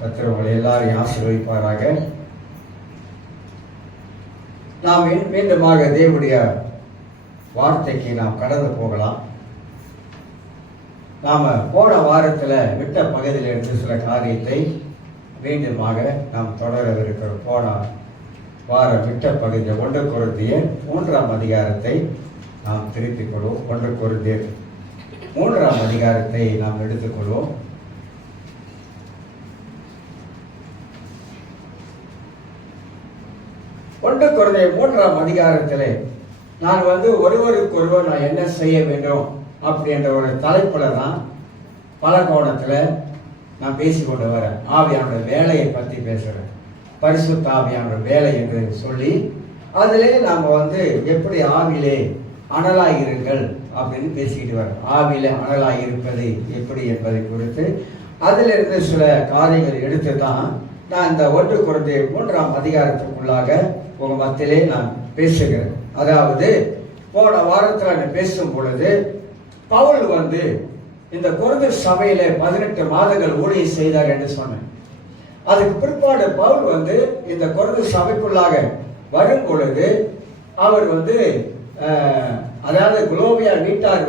கர்த்தர் உங்களை எல்லாரையும் ஆசீர்வதிப்பாராக. நாம் மீண்டுமாக தேவனுடைய வார்த்தைக்கு நாம் கடந்து போகலாம். நாம் போன வாரத்தில் விட்ட பகுதியில் இருந்து சில காரியத்தை மீண்டுமாக நாம் தொடரவிருக்கிறோம். போன வாரம் விட்ட பகுதியில் 1 கொரிந்தியர் 3ஆம் அதிகாரத்தை நாம் திருப்பிக் கொள்வோம். 1 கொரிந்தியர் 3ஆம் அதிகாரத்தை நாம் எடுத்துக்கொள்வோம். கொரிந்தியர் 3ஆம் அதிகாரத்திலே நான் ஒருவருக்கொருவர் நான் என்ன செய்ய வேண்டும் அப்படின்ற ஒரு தலைப்புல தான் பல கோணத்தில் நான் பேசிக்கொண்டு வரேன். ஆவியானோட வேலையை பற்றி பேசுகிறேன். பரிசுத்த ஆவியானோட வேலை என்று சொல்லி அதிலே நாம் எப்படி ஆவிலே அனலாயிருங்கள் அப்படின்னு பேசிக்கிட்டு வரேன். ஆவிலே அனலாயிருப்பது எப்படி என்பதை குறித்து அதிலிருந்து சில காரியங்கள் எடுத்து தான் நான் இந்த 1 கொரிந்தியர் 3ஆம் அதிகாரத்துக்குள்ளாக உங்கள் மத்தியிலே நான் பேசுகிறேன். அதாவது போன வாரத்தில் நான் பேசும் பொழுது பவுல் இந்த கொரிந்து சபையில 18 மாதங்கள் ஊழியம் செய்தார் என்று சொன்னேன். அதுக்கு பிற்பாடு பவுல் இந்த கொரிந்து சபைக்குள்ளாக வரும் பொழுது அவர் அதாவது குலோபியா வீட்டார்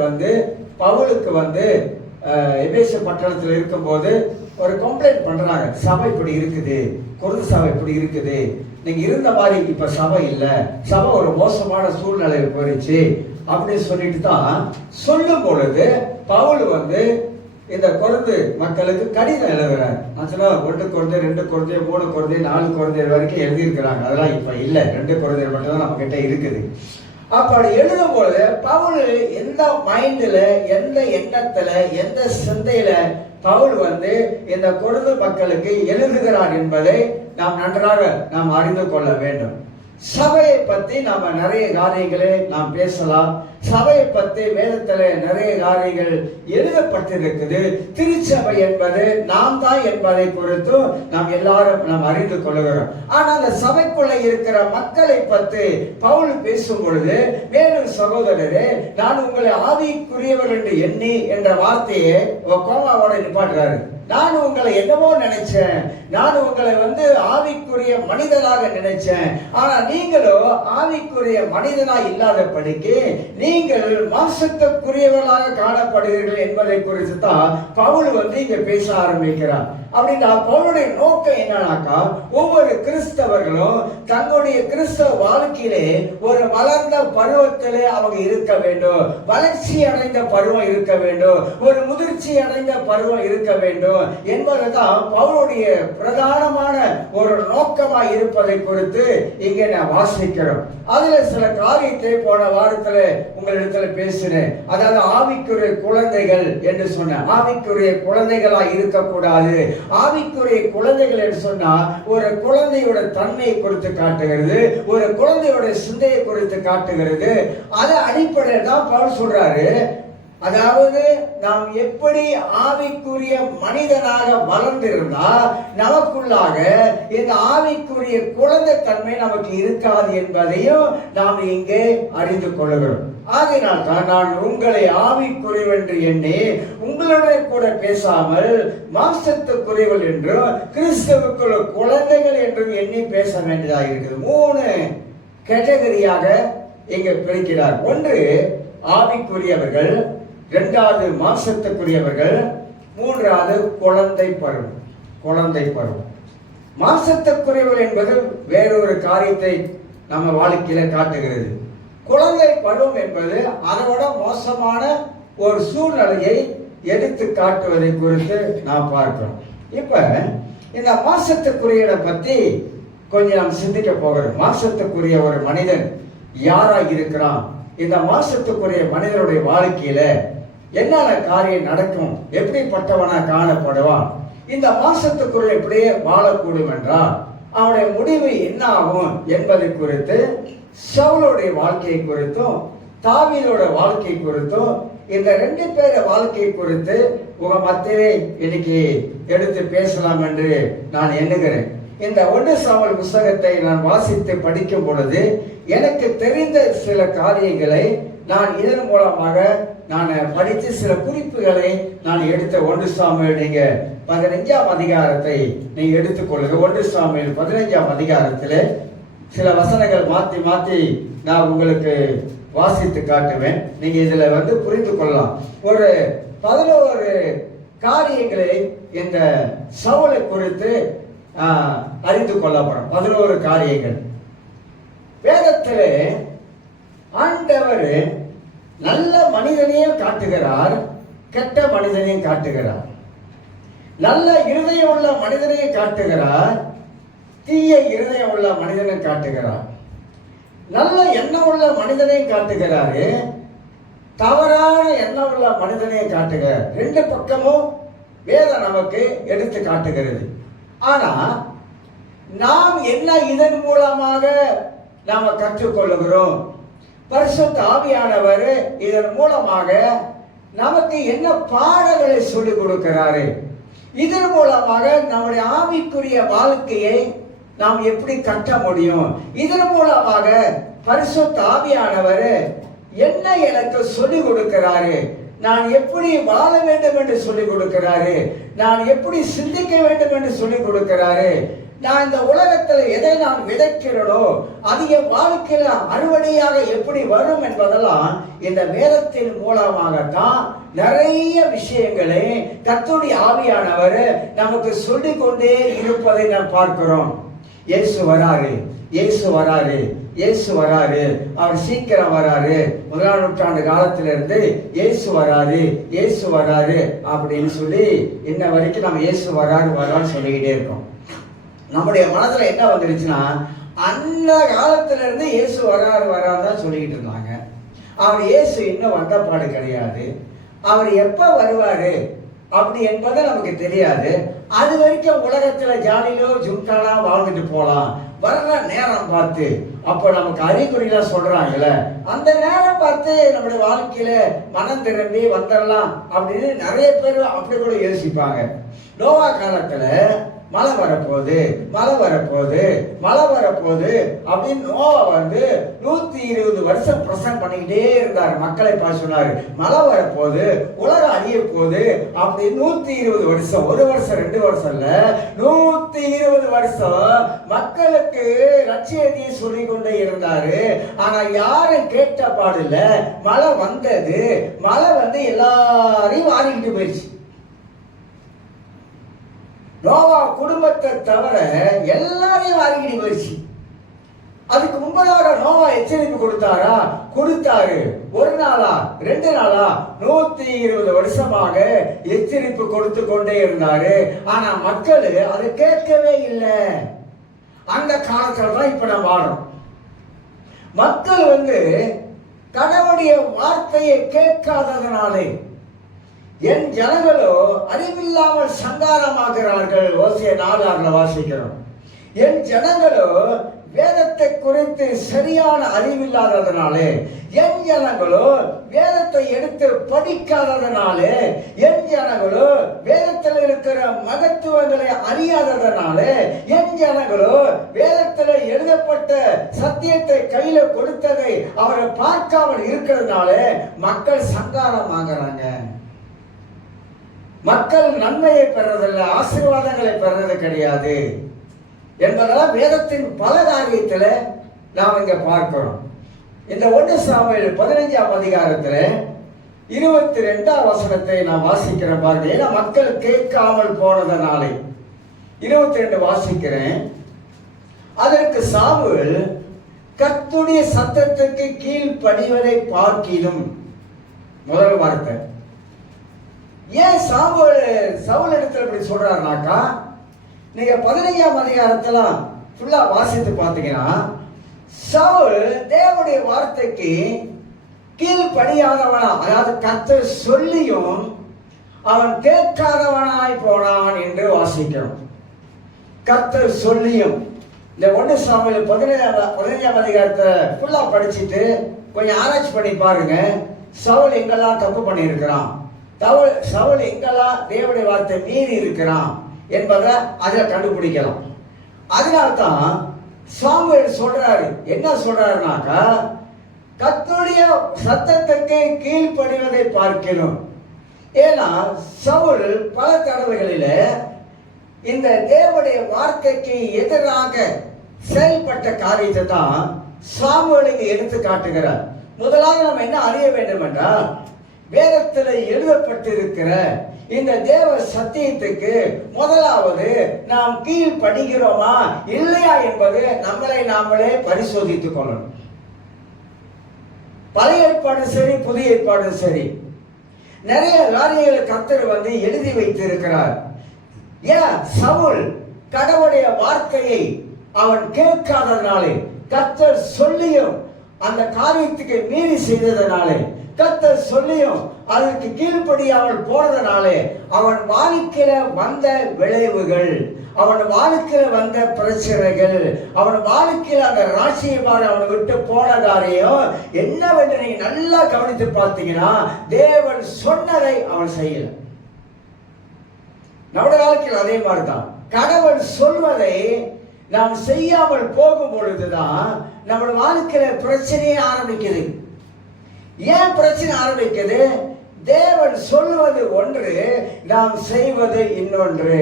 பவுலுக்கு எபேசு பட்டணத்தில் இருக்கும்போது ஒரு கம்ப்ளைண்ட் பண்றாங்க. சபை இப்படி இருக்குது, கொரிந்து சபை இப்படி இருக்குது, நீங்க இருந்த மாதிரி இப்ப சபை இல்லை, சபை ஒரு மோசமான சூழ்நிலையில் போயிடுச்சு அப்படின்னு சொல்லிட்டு தான் சொல்லும் பொழுது பவுல் இந்த கொரிந்து மக்களுக்கு கடிதம் எழுதுறாரு. அதனால 1 கொரிந்தியர் 2 கொரிந்தியர் 3 கொரிந்தியர் 4 கொரிந்தியர் வரைக்கும் எழுதியிருக்கிறாங்க. அதெல்லாம் இப்ப இல்லை, 2 கொரிந்தியர் மட்டும் தான் நம்ம கிட்ட இருக்குது. அப்படி எழுதும் பொழுது பவுல் எந்த மைண்ட்ல, எந்த எண்ணத்துல, எந்த சிந்தையில பவுல் இந்த கொரிந்து மக்களுக்கு எழுதுகிறார் என்பதை நாம் நன்றாக நாம் அறிந்து கொள்ள வேண்டும். சபையை பற்றி நாம நிறைய காரியங்களை நாம் பேசலாம். சபையை பற்றி வேதத்தில் நிறைய காரியங்கள் எழுதப்பட்டிருக்குது. திருச்சபை என்பது நாம் தான் என்பதை குறித்தும் நாம் எல்லாரும் நாம் அறிந்து கொள்கிறோம். ஆனால் அந்த சபைக்குள்ள இருக்கிற மக்களை பற்றி பவுல் பேசும் பொழுது, மேலும் சகோதரரே, நான் உங்களை ஆவிக்குரியவர் என்று எண்ணி என்ற வார்த்தையை கோமாவோட நிப்பாட்டுறாரு. நான் உங்களை என்னவோ நினைச்சேன், நான் உங்களை ஆவிக்குரிய மனிதனாக நினைச்சேன், ஆனா நீங்களோ ஆவிக்குரிய மனிதனாக இல்லாதபடிக்கு நீங்கள் மாம்சத்துக்குரியவர்களாக காணப்படுகிறீர்கள் என்பதை குறித்து தான் பவுல் இங்க பேச ஆரம்பிக்கிறார். அப்படின்னா பவுலுடைய நோக்கம் என்னன்னாக்கா, ஒவ்வொரு கிறிஸ்தவர்களும் தங்களுடைய கிறிஸ்தவ வாழ்க்கையிலே ஒரு வளர்ந்த பருவத்திலே அவங்க இருக்க வேண்டும், வளர்ச்சி அடைந்த பருவம் இருக்க வேண்டும், ஒரு முதிர்ச்சி அடைந்த பருவம் இருக்க வேண்டும் என்பதுதான் பவுலுடைய பிரதானமான ஒரு நோக்கமா இருப்பதை குறித்து இங்கே நான் வாசிக்கிறோம். அதுல சில காரியத்தை போன வாரத்துல உங்களிடத்துல பேசினேன். அதாவது ஆவிக்குரிய குழந்தைகள் என்று சொன்ன, ஆவிக்குரிய குழந்தைகளா இருக்கக்கூடாது. ஆவிக்குரிய குழந்தைகள் என்று சொன்னா ஒரு குழந்தையோட தன்மையை குறித்து காட்டுகிறது, ஒரு குழந்தையோட சிந்தையை குறித்து காட்டுகிறது. அது அடிப்படையில் தான் பவுல் சொல்றாரு. அதாவது நாம் எப்படி ஆவிக்குரிய மனிதனாக வளர்ந்திருந்தா நமக்குள்ளாக இந்த ஆவிக்குரிய குழந்தை தன்மை நமக்கு இருக்காது என்பதையும் நாம் இங்கே அறிந்து கொள்கிறோம். ஆகையினால் தான் நான் உங்களை ஆவிக்குரியவர் என்று எண்ணி உங்களுடன் கூட பேசாமல் மாம்சத்துக்குரியவர்கள் என்றும் கிறிஸ்துவுக்குள்ள குழந்தைகள் என்றும் எண்ணி பேச வேண்டியதாக இருக்குது. 3 கேட்டகரியாக இங்கே பிரிக்கிறார். 1 ஆவிக்குரியவர்கள், 2வது மாம்சத்துக்குரியவர்கள், 3வது குழந்தை பருவம். குழந்தை பருவம் மாம்சத்துக்குரியவர்கள் என்பது வேறொரு காரியத்தை நம்ம வாழ்க்கையில காட்டுகிறது. குழந்தை பருவம் என்பது அதோட மோசமான ஒரு சூழ்நிலையை எடுத்து காட்டுவதை குறித்து நாம் பார்க்கிறோம். இப்ப இந்த மாம்சத்துக்குரியதை பத்தி கொஞ்சம் நாம் சிந்திக்க போகிறோம். மாம்சத்துக்குரிய ஒரு மனிதன் யாரா இருக்கிறான், இந்த மாம்சத்துக்குரிய மனிதனுடைய வாழ்க்கையில என்னென்ன காரியம் நடக்கும், எப்படிப்பட்டவனா காணப்படுவான், இந்த மாம்சத்துக்குரிய எப்படியே வாழக்கூடும் என்றால் அவனுடைய முடிவு என்ன ஆகும் என்பதை குறித்து, சவுலுடைய வாழ்க்கையை குறித்தும் தாவீதோட வாழ்க்கை குறித்தும், இந்த 2 பேர வாழ்க்கை குறித்து உங்க மத்தியிலே இன்னைக்கு எடுத்து பேசலாம் என்று நான் எண்ணுகிறேன். இந்த 1 சாமுவேல் புத்தகத்தை நான் வாசித்து படிக்கும் பொழுது எனக்கு தெரிந்த சில காரியங்களை நான் இதன் மூலமாக நான் படித்து சில குறிப்புகளை நான் எடுத்த 1 சாமுவேல் நீங்க 15ஆம் அதிகாரத்தை நீங்க எடுத்துக்கொள்ளுங்க. 1 சாமுவேல் 15ஆம் அதிகாரத்தில் சில வசனங்கள் மாத்தி மாத்தி நான் உங்களுக்கு வாசித்து காட்டுவேன். நீங்க இதுல புரிந்து கொள்ளலாம். ஒரு 11 காரியங்களை இந்த சவுலை குறித்து அறிந்து கொள்ளப்படும். 11 காரியங்கள் வேதத்திலே ஆண்டவர் நல்ல மனிதனையும் காட்டுகிறார், கெட்ட மனிதனையும் காட்டுகிறார். நல்ல இருதயம் உள்ள மனிதனையும் காட்டுகிறார், தீய இருதயம் உள்ள மனிதனை காட்டுகிறார். நல்ல எண்ணம் உள்ள மனிதனையும் காட்டுகிறாரு, தவறான எண்ணம் உள்ள மனிதனையும் காட்டுகிறார். 2 பக்கமும் வேதம் நமக்கு எடுத்து காட்டுகிறது. ஆனா நாம் என்ன இதன் மூலமாக நாம கற்றுக்கொள்ளுகிறோம்? பரிசுத்த ஆவியானவர் இதன் மூலமாக நமக்கு என்ன பாடங்களை சொல்லிக் கொடுக்கிறாரு? இதன் மூலமாக நம்முடைய ஆவிக்குரிய வாழ்க்கையை நாம் எப்படி கட்ட முடியும்? இதன் மூலமாக பரிசுத்த ஆவியானவர் என்ன எனக்கு சொல்லிக் கொடுக்கிறாரு? நான் எப்படி வாழ வேண்டும் என்று சொல்லிக் கொடுக்கிறாரு, நான் எப்படி சிந்திக்க வேண்டும் என்று சொல்லிக் கொடுக்கிறாரு. நான் இந்த உலகத்தில் எதை நான் விதைக்கிறனோ அது என் வாழ்க்கையில அறுவடையாக எப்படி வரும் என்பதெல்லாம் இந்த வேதத்தின் மூலமாகத்தான் நிறைய விஷயங்களை கர்த்தருடைய ஆவியானவர் நமக்கு சொல்லிக் கொண்டே இருப்பதை நாம் பார்க்கிறோம். இயேசு வராரு, இயேசு வராரு, இயேசு வராரு, அவர் சீக்கிரம் வராரு. 1ஆம் நூற்றாண்டு காலத்திலிருந்து இயேசு வராரு, இயேசு வராரு அப்படின்னு சொல்லி இன்ன வரைக்கும் நம்ம இயேசு வராரு வரான்னு சொல்லிக்கிட்டே இருக்கோம். நம்முடைய மனதுல என்ன வந்துருச்சுன்னா, அந்த காலத்துல இருந்து இயேசு வராரு வரான்னு தான் சொல்லிக்கிட்டு இருந்தாங்க. அவர் இயேசு இன்னும் வந்த பாடு கிடையாது. அவர் எப்ப வருவாரு அப்படி என்பது நமக்கு தெரியாது. அது வரைக்கும் உலகத்துல ஜாலிலோ ஜும்காலா வாழ்ந்துட்டு போலாம். வர்ற நேரம் பார்த்து, அப்ப நமக்கு அறிகுறிலாம் சொல்றாங்கல்ல, அந்த நேரம் பார்த்து நம்முடைய வாழ்க்கையில மனம் திரும்பி வந்துடலாம் அப்படின்னு நிறைய பேர் அப்படி கூட யோசிப்பாங்க. நோவா காலத்துல மழை வரப்போகுது, மழை வரப்போகுது, மழை வரப்போகுது அப்படின்னு நோவா 120 வருஷம் பிரசங்கம் பண்ணிக்கிட்டே இருந்தார். மக்களை பார்த்து சொன்னாரு, மழை வரப்போகுது, உலகம் அழிய போகுது அப்படி 120 வருஷம், 1 வருஷம் 2 வருஷம் இல்ல, 120 வருஷம் மக்களுக்கு ரட்சியத்தை சொல்லி கொண்டே இருந்தாரு. ஆனா யாரும் கேட்ட பாடு இல்ல. மழை வந்தது, மழை எல்லாரையும் மாறிக்கிட்டு போயிடுச்சு. நோவா குடும்பத்தை தவிர எல்லாரையும் அறிக்கை போயிடுச்சு. அதுக்கு முன்பதாக நோவா எச்சரிப்பு கொடுத்தாரா? கொடுத்தாரு. 1 நாளா 2 நாளா 120 வருஷமாக எச்சரிப்பு கொடுத்து கொண்டே இருந்தாரு. ஆனா மக்கள் அதை கேட்கவே இல்லை. அந்த காலத்துல தான் இப்ப நம்ம வாழறோம். மக்கள் கடவுளுடைய வார்த்தையை கேட்காததனாலே என் ஜனங்களோ அறிவில்லாமல் சங்காரமாகிறார்கள். ஓசியா 4:6 வாசிக்கிறோம். என் ஜனங்களோ வேதத்தை குறித்து சரியான அறிவில்லாததனாலே, என் ஜனங்களோ வேதத்தை எடுத்து படிக்காததனாலே, என் ஜனங்களோ வேதத்தில் இருக்கிற மகத்துவங்களை அறியாததனாலே, என் ஜனங்களோ வேதத்தில் எழுதப்பட்ட சத்தியத்தை கையில கொடுத்ததை அவரை பார்க்காமல் இருக்கிறதுனால மக்கள் சங்காரமாகிறாங்க. மக்கள் நன்மையை பெறதில்லை, ஆசீர்வாதங்களை பெறது கிடையாது என்பதெல்லாம் வேதத்தின் பல காரியத்துல நாம் இங்க பார்க்கிறோம். இந்த 1 சாமுவேல் 15ஆம் அதிகாரத்துல 22ஆம் வசனத்தை நான் வாசிக்கிறேன் பாருங்க. ஏன்னா மக்கள் கேட்காமல் போனதனாலே 22 வாசிக்கிறேன். அதற்கு சாமுவேல் கர்த்தருடைய சத்தத்துக்கு கீழ்ப்படிவதை பார்க்கிலும், முதல் வார்த்தை. ஏன் சவுல் இடத்துல இப்படி சொல்றாருனாக்கா, நீங்க 15ஆம் அதிகாரத்துல ஃபுல்லா வாசித்து பார்த்தீங்கன்னா, சவுல் தேவனுடைய வார்த்தைக்கு கீழ்ப்படியாதவனா, அதாவது கர்த்தர் சொல்லியும் அவன் கேட்காதவனாய் போனான் என்று வாசிக்கிறோம். கர்த்தர் சொல்லியும் இந்த 1 சாமுவேல் 15ஆம் அதிகாரத்தை ஃபுல்லா படிச்சுட்டு கொஞ்சம் ஆராய்ச்சி பண்ணி பாருங்க. சவுல் எங்கெல்லாம் தப்பு பண்ணியிருக்கிறான், சவுல் எங்கெல்லாம் தேவனுடைய வார்த்தை மீறி இருக்கிறான் என்பதை அதில் கண்டுபிடிக்கலாம். அதனால்தான் சாமுவேல் சொல்றாரு, என்ன சொல்றாருனாக்கா, கர்த்தருடைய சத்தத்துக்கு கீழ்ப்படிவதை பார்க்கிறோம். ஏன்னா சவுல் பல தடவைகளில இந்த தேவனுடைய வார்த்தைக்கு எதிராக செயல்பட்ட காரியத்தை தான் சாமுவேலுக்கு எடுத்து காட்டுகிறார். முதலாவது நம்ம என்ன அறிய வேண்டும் என்றால், வேதத்தில் எழுதப்பட்டிருக்கிற இந்த தேவ சத்தியத்துக்கு முதலாவது நாம் கீழ்ப்படுகிறோமா இல்லையா என்பது நம்மளை நாமளே பரிசோதித்துக் கொள்ளணும். பழைய ஏற்பாடும் சரி, புதிய ஏற்பாடும் சரி, நிறைய காரியங்களை கர்த்தர் எழுதி வைத்திருக்கிறார். ஏன் சவுல் கடவுளுடைய வார்த்தையை அவன் கேட்காதனாலே, கர்த்தர் சொல்லியும் அந்த காரியத்துக்கு மீறி செய்ததனாலே, கர்த்தர் சொல்லியும் அதற்கு கீழ்ப்படியாமல் போனதனாலே அவன் வாழ்க்கையில வந்த விளைவுகள், அவன் வாழ்க்கையில வந்த பிரச்சனைகள், அவன் வாழ்க்கையில அந்த ராசியமாக அவனை விட்டு போன காரியம் என்னவென்று நீங்க நல்லா கவனித்து பார்த்தீங்கன்னா, தேவன் சொன்னதை அவன் செய்யல. நம்முடைய வாழ்க்கையில் அதே மாதிரிதான். கடவுள் சொல்வதை நாம் செய்யாமல் போகும் பொழுதுதான் நம்ம வாழ்க்கையில பிரச்சனையே ஆரம்பிக்குது. ஏன் பிரச்சனை ஆரம்பிக்குது? தேவன் சொல்வது ஒன்று, நாம் செய்வது இன்னொன்று.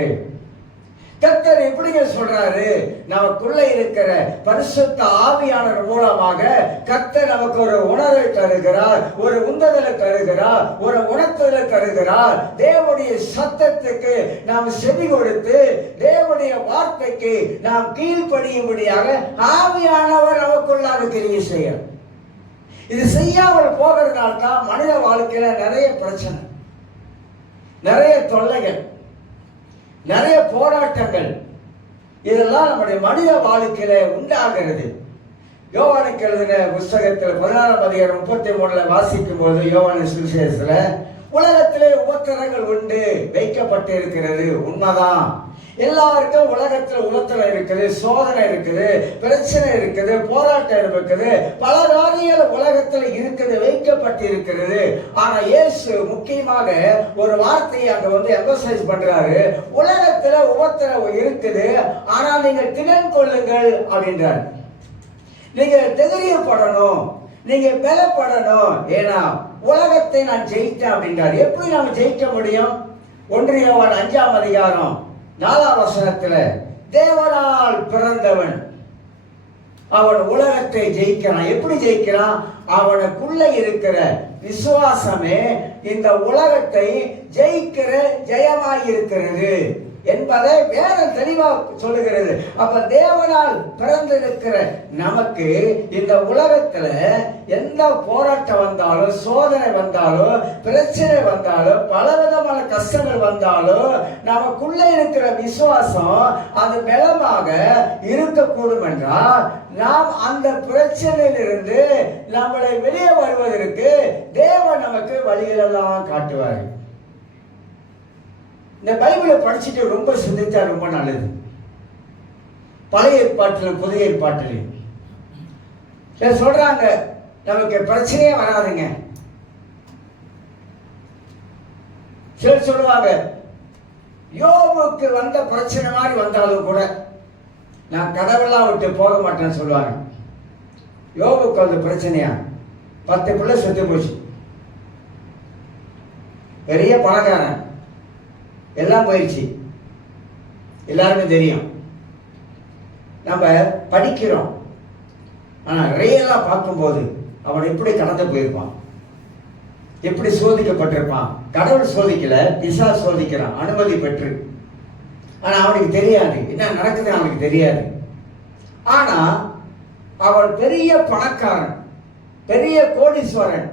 கர்த்தர் எப்படிங்க சொல்றாரு? நமக்குள்ள இருக்கிற பரிசுத்த ஆவியானவர் மூலமாக கர்த்தர் நமக்கு ஒரு உணர்வை தருகிறார், ஒரு உந்துதலை தருகிறார், ஒரு உணர்த்துதலை தருகிறார். தேவனுடைய சத்தத்துக்கு நாம் செவி கொடுத்து தேவனுடைய வார்த்தைக்கு நாம் கீழ்ப்படியும்படியாக ஆவியானவர் நமக்குள்ளாக கிரியை செய்ய. இது செய்யாமல் போகிறதுனால தான் மனித வாழ்க்கையில நிறைய பிரச்சனை, நிறைய தொல்லைகள், நிறைய போராட்டங்கள், இதெல்லாம் நம்முடைய மனித வாழ்க்கையில உண்டாகிறது. யோவானுக்கு எழுதின புஸ்தகத்தில் 16ஆம் அதிகாரம் 33 வாசிக்கும் போது, யோவான் சுவிசேஷத்துல உலகத்திலே உபத்திரங்கள் உண்டு வைக்கப்பட்டு இருக்கிறது. உண்மைதான். எல்லாருக்கும் உலகத்தில் உபத்திரம் இருக்குது, சோதனை இருக்குது, பிரச்சனை இருக்குது, போராட்டம் இருக்குது, பல காரியங்கள் உலகத்தில் இருக்குது, வைக்கப்பட்டு இருக்கிறது. ஆனா இயேசு முக்கியமாக ஒரு வார்த்தையை அங்க எம்பசைஸ் பண்றாரு. உலகத்துல உபத்திரம் இருக்குது, ஆனால் நீங்கள் திடன் கொள்ளுங்கள் அப்படின்றார். நீங்க தைரியப்படணும், நீங்க பலப்படணும். ஏன்னா உலகத்தை நான் ஜெயித்தேன் அப்படின்றார். எப்படி நாம ஜெயிக்க முடியும்? 1 யோவான் 5ஆம் அதிகாரம் 4ஆம் வசனத்துல, தேவனால் பிறந்தவன் அவன் உலகத்தை ஜெயிக்கிறான். எப்படி ஜெயிக்கிறான்? அவனுக்குள்ள இருக்கிற விசுவாசமே இந்த உலகத்தை ஜெயிக்கிற ஜெயமாயிருக்கிறது என்பதை வேதம் தெளிவா சொல்லுகிறது. அப்ப தேவனால் பிறந்திருக்கிற நமக்கு இந்த உலகத்துல எந்த போராட்டம் வந்தாலும், சோதனை வந்தாலும், பிரச்சனை வந்தாலும், பலவிதமான கஷ்டங்கள் வந்தாலும், நமக்குள்ள இருக்கிற விசுவாசம் அது பலமாக இருக்கக்கூடும் என்றால், நாம் அந்த பிரச்சனையிலிருந்து நம்மளை வெளியே வருவதற்கு தேவன் நமக்கு வழிகளெல்லாம் காட்டுவார். இந்த பைபிளை படிச்சுட்டு ரொம்ப சிந்தித்தா ரொம்ப நல்லது. பழைய ஏற்பாட்டிலும் புதிய ஏற்பாட்டிலும் சொல்றாங்க நமக்கு பிரச்சனையே வராதுங்க. சிலர் சொல்லுவாங்க யோபுக்கு வந்த பிரச்சனை மாதிரி வந்தாலும் கூட நான் கடவுளெல்லாம் விட்டு போக மாட்டேன்னு சொல்லுவாங்க. யோபுக்கு வந்த பிரச்சனையா 10 பிள்ளை செத்து போச்சு, பெரிய பணக்காரன், எல்லாம் போயிடுச்சு, எல்லாருமே தெரியும். நம்ம படிக்கிறோம், ஆனா ரியலா பார்க்கும்போது அவன் எப்படி கடந்து போயிருப்பான், எப்படி சோதிக்கப்பட்டிருப்பான். கடவுள் சோதிக்கல, பிசா சோதிக்கிறான் அனுமதி பெற்று. ஆனா அவனுக்கு தெரியாது என்ன நடக்குது, அவனுக்கு தெரியாது. ஆனா அவன் பெரிய பணக்காரன், பெரிய கோடீஸ்வரன்,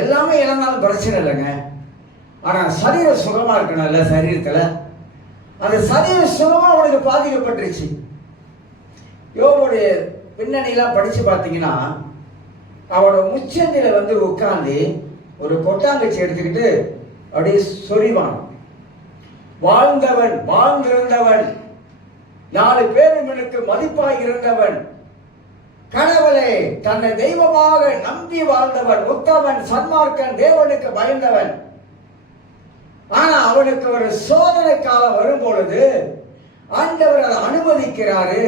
எல்லாமே இழந்தாலும் பிரச்சனை இல்லைங்க. ஆனா சரீர சுகமா இருக்கணும்ல, சரீரத்துல அந்த சரீர சுகமா அவனுக்கு பாதிக்கப்பட்டுருச்சு. யோபுடைய பின்னணியெல்லாம் படிச்சு பார்த்தீங்கன்னா, அவனோட முச்சந்தில உட்கார்ந்து ஒரு கொட்டாங்கச்சி எடுத்துக்கிட்டு அப்படியே சொறிவான். வாழ்ந்தவன், வாழ்ந்திருந்தவன், 4 பேருக்கு மதிப்பாய் இருந்தவன், கடவுளை தன்னை தெய்வமாக நம்பி வாழ்ந்தவன், உத்தமன், சன்மார்க்கன், தேவனுக்கு பயந்தவன். ஆனா அவனுக்கு ஒரு சோதனை காலம் வரும் பொழுது ஆண்டவர் அதை அனுமதிக்கிறாரு.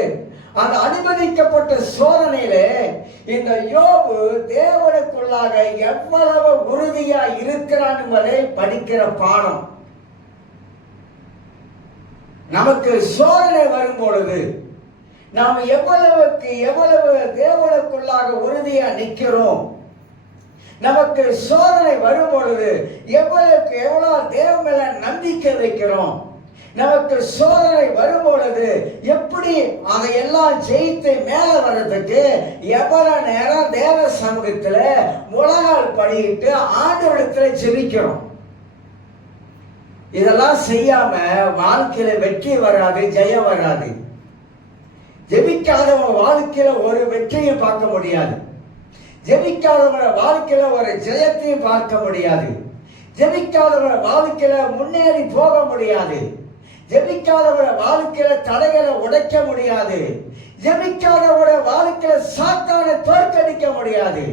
அந்த அனுமதிக்கப்பட்ட சோதனையிலே இந்த யோபு தேவனுக்குள்ளாக எவ்வளவு உறுதியா இருக்கிறான் என்பதை படிக்கிற பாடம். நமக்கு சோதனை வரும் பொழுது நாம் எவ்வளவுக்கு எவ்வளவு தேவனுக்குள்ளாக உறுதியா நிற்கிறோம், நமக்கு சோதனை வரும் பொழுது எவ்வளவுக்கு எவ்வளவு தேவன் மேல நம்பிக்கை வைக்கிறோம், நமக்கு சோதனை வரும் பொழுது எப்படி அதையெல்லாம் ஜெயித்து மேல வர்றதுக்கு எவ்வளவு நேரம் தேவ சமூகத்துல முழங்கால் படியிட்டு ஆண்டவரிடத்துல ஜெபிக்கிறோம். இதெல்லாம் செய்யாம வாழ்க்கையில வெற்றி வராது, ஜெயம் வராது. ஜெபிக்காதவன் வாழ்க்கையில ஒரு வெற்றியும் பார்க்க முடியாது. ஜெபிக்காதவன வாழ்க்கையில ஒரு ஜெயத்தையும் பார்க்க முடியாது. ஜெபிக்காதவன வாழ்க்கையில முன்னேறி போக முடியாது. ஜெபிக்காதவன வாழ்க்கையில தடைகளை உடைக்க முடியாது. ஜெபிக்காதவன வாழ்க்கையில சாத்தானை தோற்கடிக்க முடியாது.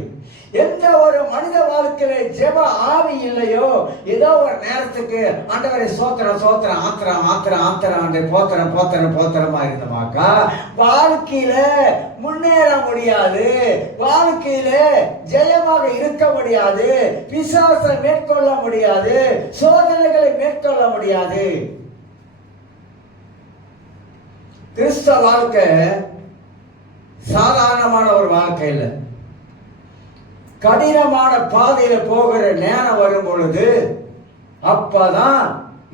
எந்த ஒரு மனித வாழ்க்கையில ஜெப ஆவி இல்லையோ, ஏதோ ஒரு நேரத்துக்கு ஆண்டவரை சோத்திரம் சோத்திரம் ஆத்திரம் ஆத்திரம் ஆத்திரம் போத்திரம் போத்திரம் போத்திரமா இருந்தமாக்கா வாழ்க்கையில முன்னேற முடியாது, வாழ்க்கையில ஜெயமாக இருக்க முடியாது, பிசாசை மேற்கொள்ள முடியாது, சோதனைகளை மேற்கொள்ள முடியாது. கிறிஸ்தவ வாழ்க்கை சாதாரணமான ஒரு வாழ்க்கை இல்லை. கடினமான பாதையில போகிற நேரம் வரும் பொழுது அப்பதான்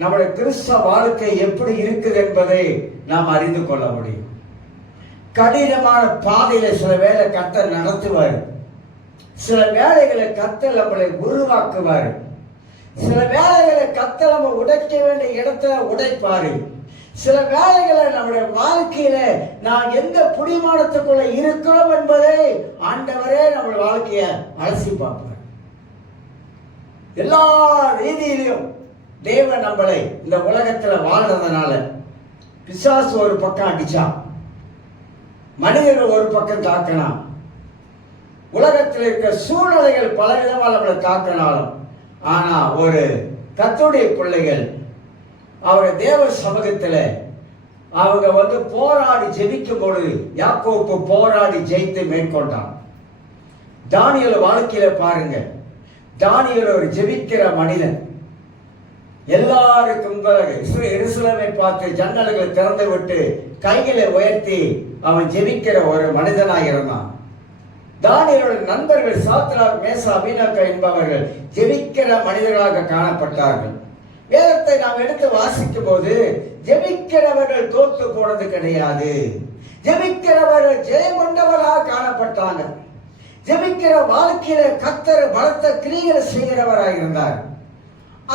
நம்முடைய கிறிஸ்தவ வாழ்க்கை எப்படி இருக்குது என்பதை நாம் அறிந்து கொள்ள முடியும். கடினமான பாதையில சில வேளை கர்த்தர் நடத்துவார், சில வேளைகளை கர்த்தர் நம்மளை உருவாக்குவார், சில வேளைகளை கர்த்தர் நம்ம உடைக்க வேண்டிய இடத்துல உடைப்பாரு, சில வேளைகளை நம்முடைய வாழ்க்கையில நாம் எந்த புடிமானத்துக்குள்ள இருக்கிறோம் என்பதை ஆண்டவரே நம்ம வாழ்க்கைய அலசி பார்ப்பார். எல்லா ரீதியிலும் தேவன் நம்மளை இந்த உலகத்துல வாழ்றதுனால பிசாசு ஒரு பக்கம் அடிச்சா, மனிதர்கள் ஒரு பக்கம் தாக்கலாம், உலகத்தில் இருக்கிற சூழ்நிலைகள் பல விதமாக நம்மளை தாக்கினாலும், ஆனா ஒரு கர்த்தருடைய பிள்ளைகள் அவங்க தேவ சமூகத்துல அவங்க போராடி ஜெபிக்கும் பொழுது யாக்கோப்பு போராடி ஜெயித்து மேற்கொண்டான். தானியேல் வாழ்க்கையில பாருங்க, தானியேல் ஒரு ஜெபிக்கிற மனிதன். எல்லாருக்கும் எருசலேமை பார்த்து ஜன்னல்கள் திறந்து விட்டு கைகளை உயர்த்தி அவன் ஜெபிக்கிற ஒரு மனிதனாக இருந்தான். தானியேலோட நண்பர்கள் சாத்ராக், மேசா, மீனாக்கா என்பவர்கள் ஜெபிக்கிற மனிதர்களாக காணப்பட்டார்கள். வேதத்தை நாம் எடுத்து வாசிக்கும் போது ஜெபிக்கிறவர்கள் தோத்து போனது கிடையாது, ஜெபிக்கிறவர்கள் ஜெயம் கொண்டவராக காணப்பட்டாங்க. ஜெபிக்கிற வாழ்க்கையில கர்த்தர் பலத்த கிரியைகளை செய்கிறவராக இருந்தார்.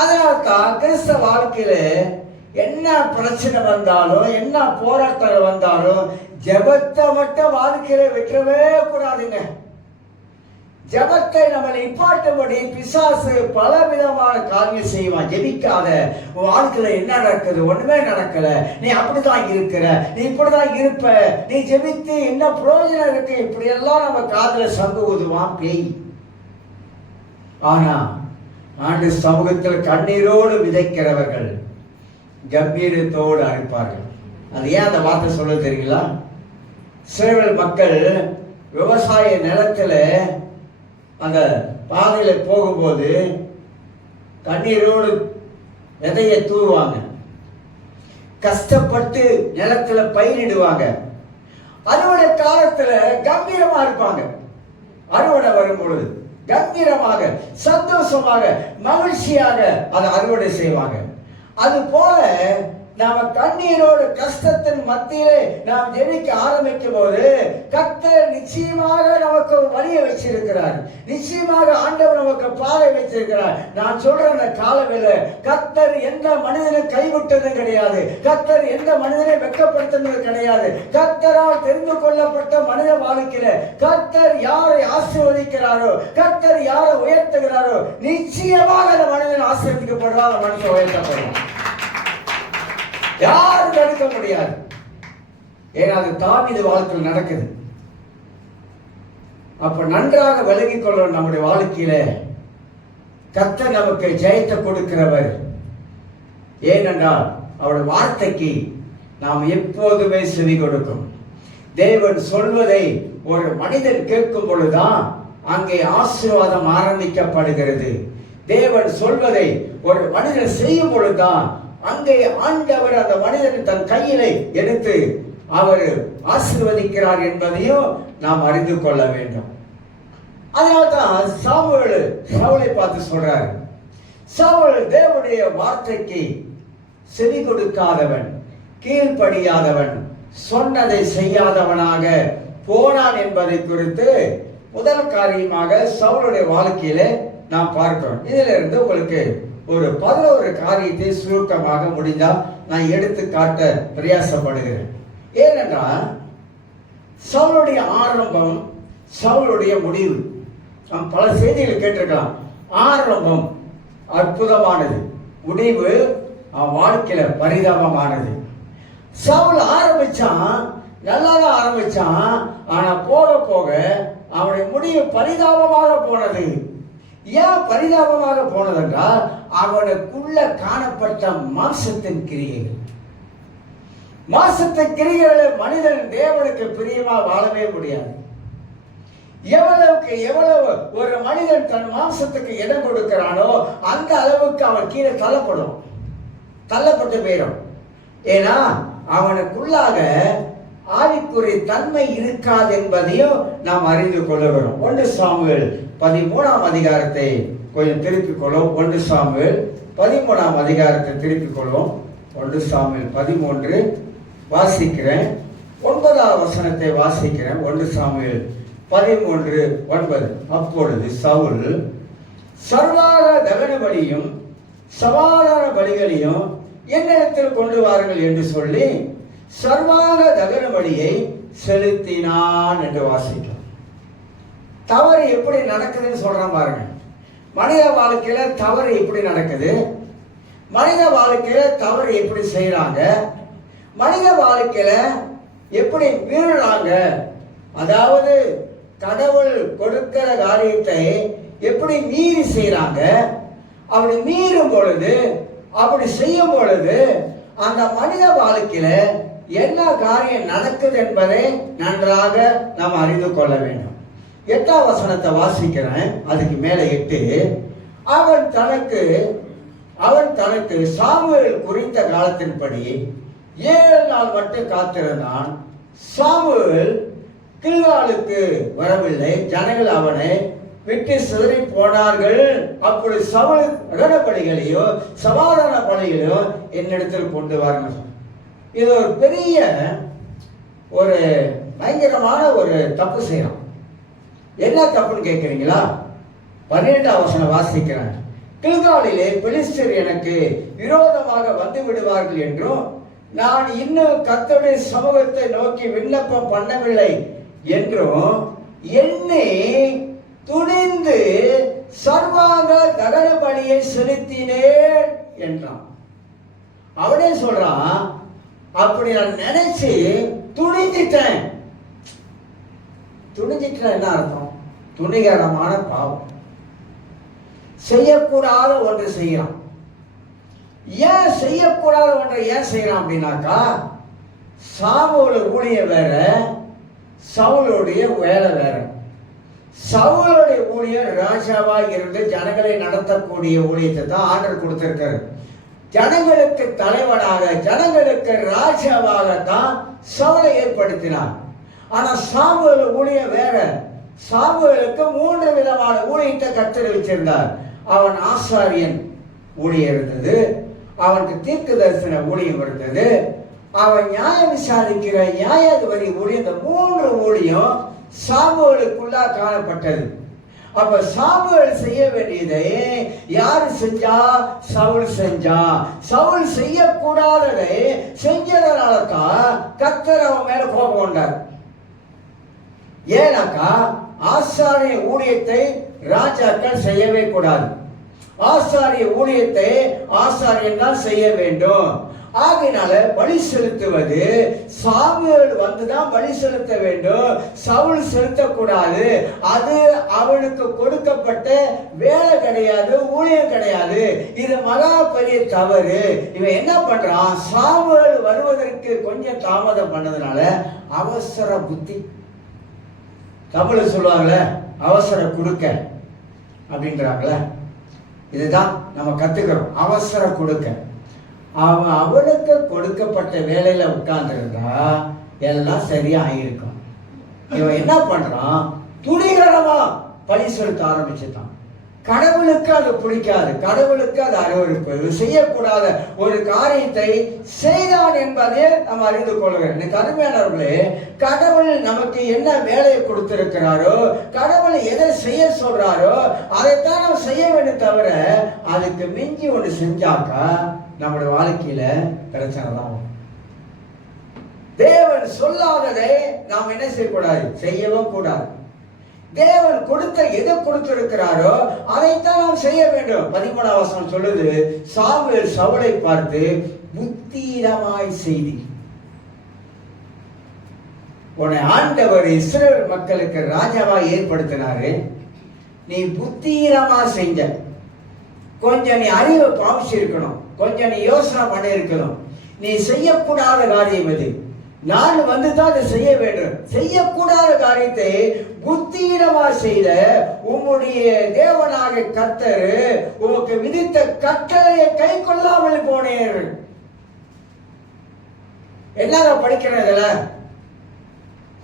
அதனால்தான் கிறிஸ்தவ வாழ்க்கையில என்ன பிரச்சனை வந்தாலும் என்ன போராட்டங்கள் வந்தாலும் ஜெபத்தை மட்டும் வாழ்க்கையில விட்டுறவே கூடாதுங்க. ஜெபத்தை நம்மளை இப்பாட்டும்படி பிசாசு பல விதமான காரியம் செய்வான். ஜெபிக்காத வாழ்க்கையில என்ன நடக்குது, ஒண்ணுமே நடக்கல, நீ அப்படிதான் இருக்கிற, நீ இப்படிதான் இருப்ப, நீ ஜெபித்து என்ன பிரயோஜனம் இருக்கு, இப்படி எல்லாம் நம்ம காதுல சங்கு ஊதுவான் பேய். ஆனா ஆண்டு சமூகத்தில் கண்ணீரோடு விதைக்கிறவர்கள் கம்பீரத்தோடு அழைப்பார்கள். அது ஏன் அந்த வார்த்தை சொல்ல தெரியுங்களா? இஸ்ரவேல் மக்கள் விவசாய நிலத்துல அந்த பாதையில போகும்போது கண்ணீரோடு விதையை தூவாங்க, கஷ்டப்பட்டு நிலத்துல பயிரிடுவாங்க. அறுவடை காலத்துல கம்பீரமா இருப்பாங்க. அறுவடை வரும் பொழுது கம்பீரமாக சந்தோஷமாக மகிழ்ச்சியாக அதை அறுவடை செய்வாங்க. அது போல நாம கண்ணீரோடு கஷ்டத்தின் மத்தியிலே நாம் ஜெபிக்க ஆரம்பிக்கும் போது கர்த்தர் நிச்சயமாக நமக்கு ஒரு வழியை வச்சிருக்கிறார், நிச்சயமாக ஆண்டவர் நமக்கு பாதை வச்சிருக்கிறார். நான் சொல்ற அந்த காலவேளை கர்த்தர் எந்த மனிதனை கைவிட்டதும் கிடையாது, கர்த்தர் எந்த மனிதனை வெட்கப்படுத்தினது கிடையாது. கர்த்தரால் தெரிந்து கொள்ளப்பட்ட மனித வாழ்க்கையில கர்த்தர் யாரை ஆசீர்வதிக்கிறாரோ, கர்த்தர் யாரை உயர்த்துகிறாரோ, நிச்சயமாக அந்த மனிதன் ஆசீர்வதிக்கப்படுவார், அந்த மனுஷன் உயர்த்தப்படுவான். யாரும் தடுக்க முடியாது. ஏன்னா அது தாவீது வாழ்க்கையில் நடக்குது. அப்ப நன்றாக விலகிக் கொள்ள நம்முடைய வாழ்க்கையில கர்த்தர் நமக்கு ஜெயத்தை கொடுக்கிறவர். ஏனென்றால் அவருடைய வார்த்தைக்கு நாம் எப்போதுமே செவி கொடுக்கும். தேவன் சொல்வதை ஒரு மனிதன் கேட்கும் பொழுதுதான் அங்கே ஆசீர்வாதம் ஆரம்பிக்கப்படுகிறது. தேவன் சொல்வதை ஒரு மனிதன் செய்யும் பொழுதுதான் அங்கே ஆண்டவர் அந்த மனிதன் தன் கையிலே எடுத்து அவர் ஆசீர்வதிக்கிறார் என்பதையும் நாம் அறிந்து கொள்ள வேண்டும். அதனால்தான் சவுலை பார்த்து சொல்றார், சவுல் தேவனுடைய வார்த்தைக்கு செவி கொடுக்காதவன், கீழ்ப்படியாதவன், சொன்னதை செய்யாதவனாக போனான் என்பதை குறித்து முதல் காரியமாக சவுலுடைய வாழ்க்கையில நாம் பார்க்கிறோம். இதுல இருந்து உங்களுக்கு ஒரு 11 காரியத்தை சுருக்கமாக முடிந்தா நான் எடுத்து காட்ட பிரயாசப்படுகிறேன். ஏனென்றால் சவுலுடைய ஆரம்பம், சவுலுடைய முடிவு நாம் பல செய்திகள் கேட்டிருக்கலாம். ஆரம்பம் அற்புதமானது, முடிவு வாழ்க்கையில பரிதாபமானது. சவுல் ஆரம்பிச்சான், நல்லா ஆரம்பிச்சான், ஆனா போக போக அவனுடைய முடிவு பரிதாபமாக போனது. ஏன் பரிதாபமாக போனது என்றால் அவனுக்குள்ள காணப்பட்ட மாம்சத்தின் கிரியைகள். மாம்சத்தின் கிரியைகளை மனிதன் தேவனுக்கு பிரியமா வாழவே முடியாது. எவ்வளவு ஒரு மனிதன் தன் மாம்சத்துக்கு இடம் கொடுக்கிறானோ அந்த அளவுக்கு அவன் கீழே தள்ளப்பட்டு போயிடும். ஏன்னா அவனுக்குள்ளாக ஆவிக்குரிய தன்மை இருக்காது என்பதையும் நாம் அறிந்து கொள்ளுகிறோம். 1 சாமுவேல் 13ஆம் அதிகாரத்தை கொஞ்சம் திருப்பிக் கொள்வோம். 1 சாமுவேல் 13ஆம் அதிகாரத்தை திருப்பிக் கொள்வோம். 1 சாமுவேல் 13 வாசிக்கிறேன். 9ஆம் வசனத்தை வாசிக்கிறேன். 1 சாமுவேல் 13:9. அப்பொழுது சவுல் சர்வாக தகன பலியும் சமாதான பலிகளையும் என்னிடத்தில் கொண்டு வாருங்கள் என்று சொல்லி சர்வாக தகன பலியை செலுத்தினான் என்று வாசிக்கிறோம். தவறு எப்படி நடக்குதுன்னு சொல்றான் பாருங்க. மனித வாழ்க்கையில தவறு எப்படி நடக்குது, மனித வாழ்க்கையில தவறு எப்படி செய்யறாங்க, மனித வாழ்க்கையில எப்படி மீறுறாங்க, அதாவது கடவுள் கொடுக்கிற காரியத்தை எப்படி மீறி செய்யறாங்க. அப்படி மீறும் பொழுது, அப்படி செய்யும் பொழுது அந்த மனித வாழ்க்கையில என்ன காரியம் நடக்குது என்பதை நன்றாக நாம் அறிந்து கொள்ள வேண்டும். 8ஆம் வசனத்தை வாசிக்கிறேன். அதுக்கு மேல 8. அவன் தனக்கு சாமுவேல் குறித்த காலத்தின்படி 7 நாள் மட்டும் காத்திருந்தான். சாமுவேல் கில்காலுக்கு வரவில்லை. ஜனங்கள் அவனை விட்டு சிதறி போனார்கள். அப்படி சவுல் தகன பலிகளையோ சமாதான பலிகளையோ என்னிடத்தில் கொண்டு வாருங்கள். இது ஒரு பெரிய ஒரு பயங்கரமான ஒரு தப்பு செய்யலாம். என்ன தப்புன்னு கேட்கிறீங்களா? 12ஆம் வசனம் வாசிக்கிறேன். கில்காலிலே பெலிஸ்தர் எனக்கு விரோதமாக வந்து விடுவார்கள் என்றும் நான் இன்னும் கர்த்தருடைய சமூகத்தை நோக்கி விண்ணப்பம் பண்ணவில்லை என்றும் எண்ணி துணிந்து சர்வாங்க தகன பலியை செலுத்தினேன் என்றான். அவனே சொல்றான், அப்படி நான் நினைச்சு துணிஞ்சிட்டேன். துணிஞ்சிட்டா என்ன அர்த்தம்? துணிகரமான பாவம், செய்யக்கூடாத ஒன்று செய்யறான். ஏன் செய்யக்கூடாத ஒன்றை ஏன் செய்யறான் அப்படின்னாக்கா, சாமுவேல் ஊழியம் வேற, சவுலுடைய வேலை வேற. சவுலுடைய ஊழியம் ராஜாவா இருந்து ஜனங்களை நடத்தக்கூடிய ஊழியத்தை தான் ஆண்டவர் கொடுத்திருக்காரு. ஜனங்களுக்கு தலைவனாக, ஜனங்களுக்கு ராஜாவாக தான் சவுலை ஏற்படுத்தினார். ஆனா சாமுவேல் ஊழியம் வேற. சாமுவேலுக்கு 3 விதமான ஊழியத்தை கர்த்தர் வச்சிருந்தார். அவன் ஆசாரியன் ஊழியம் இருந்தது, அவனுக்கு தீர்க்க தரிசன ஊழியம் இருந்தது, அவன் நியாயம் விசாரிக்கிற நியாயாதிபதி ஊழியம். இந்த 3 ஊழியம் சாமுவேலுக்குள்ளா காணப்பட்டது. அப்ப சாமுவேல் செய்ய வேண்டியதை யாரு செஞ்சா? சவுல் செஞ்சா. சவுல் செய்யக்கூடாததை செஞ்சதனால தான் கர்த்தர் அவன் மேல கோபம் கொண்டார். ஏனாக்கா ஆசாரிய ஊழியத்தை ராஜாக்கள் செய்யவே கூடாது. ஆசாரிய ஊழியத்தை ஆசாரியன் தான் செய்ய வேண்டும். ஆகையினால பலி செலுத்துவது சாமுவேல் வந்துதான் பலி செலுத்த வேண்டும், சவுல் செலுத்தக்கூடாது. அது அவனுக்கு கொடுக்கப்பட்ட வேலை கிடையாது, ஊழியம் கிடையாது. இது மகா பெரிய தவறு. இவன் என்ன பண்றான், சாமுவேல் வருவதற்கு கொஞ்சம் தாமதம் பண்ணதுனால அவசர புத்தி, தமிழ சொல்லுவாங்களே அவசர கொடுக்க அப்படின்றாங்களே, இதுதான் நம்ம கத்துக்கிறோம். அவசர கொடுக்க. அவன் அவனுக்கு கொடுக்கப்பட்ட வேலையில உட்கார்ந்துருந்தா எல்லாம் சரியா ஆயிருக்கும். இவன் என்ன பண்றான், துணிகரமா பலி செலுத்த ஆரம்பிச்சுட்டான். கடவுளுக்கு அது பிடிக்காது, கடவுளுக்கு அது அருவருப்பு. செய்யக்கூடாத ஒரு காரியத்தை செய்தான் என்பதை நம்ம அறிந்து கொள்கிறோம். கருமையானவர்களே, கடவுள் நமக்கு என்ன வேலையை கொடுத்திருக்கிறாரோ, கடவுள் எதை செய்ய சொல்றாரோ அதைத்தான் நம்ம செய்ய வேண்டும். தவிர அதுக்கு மிஞ்சி ஒன்று செஞ்சாக்கா நம்முடைய வாழ்க்கையில பிரச்சனை தான். தேவன் சொல்லாததை நாம் என்ன செய்யக்கூடாது, செய்யவும் கூடாது. தேவன் கொடுத்த எதை கொடுத்திருக்கிறாரோ அதைத்தான் நாம் செய்ய வேண்டும். 13ஆம் வசனம் சொல்லுது, சாமுவேல் சவுலை பார்த்து புத்தீனமாய் செய்தி, உன்னை ஆண்டவர் இஸ்ரவேல் மக்களுக்கு ராஜாவாய் ஏற்படுத்தினாரு, நீ புத்தீனமா செஞ்ச. கொஞ்சம் நீ அறிவை பாவிச்சிருக்கணும், கொஞ்சம் நீ யோசனை பண்ணி இருக்கணும். நீ செய்யக்கூடாத காரியம் எது, நான் வந்துதான் அதை செய்ய வேண்டும். செய்யக்கூடாத காரியத்தை புத்தீனமா செய்த உம்முடைய தேவனாக கர்த்தர் உமக்கு விதித்த கட்டளையை கை கொள்ளாமல் போனேன். என்னங்க படிக்கிறதுல,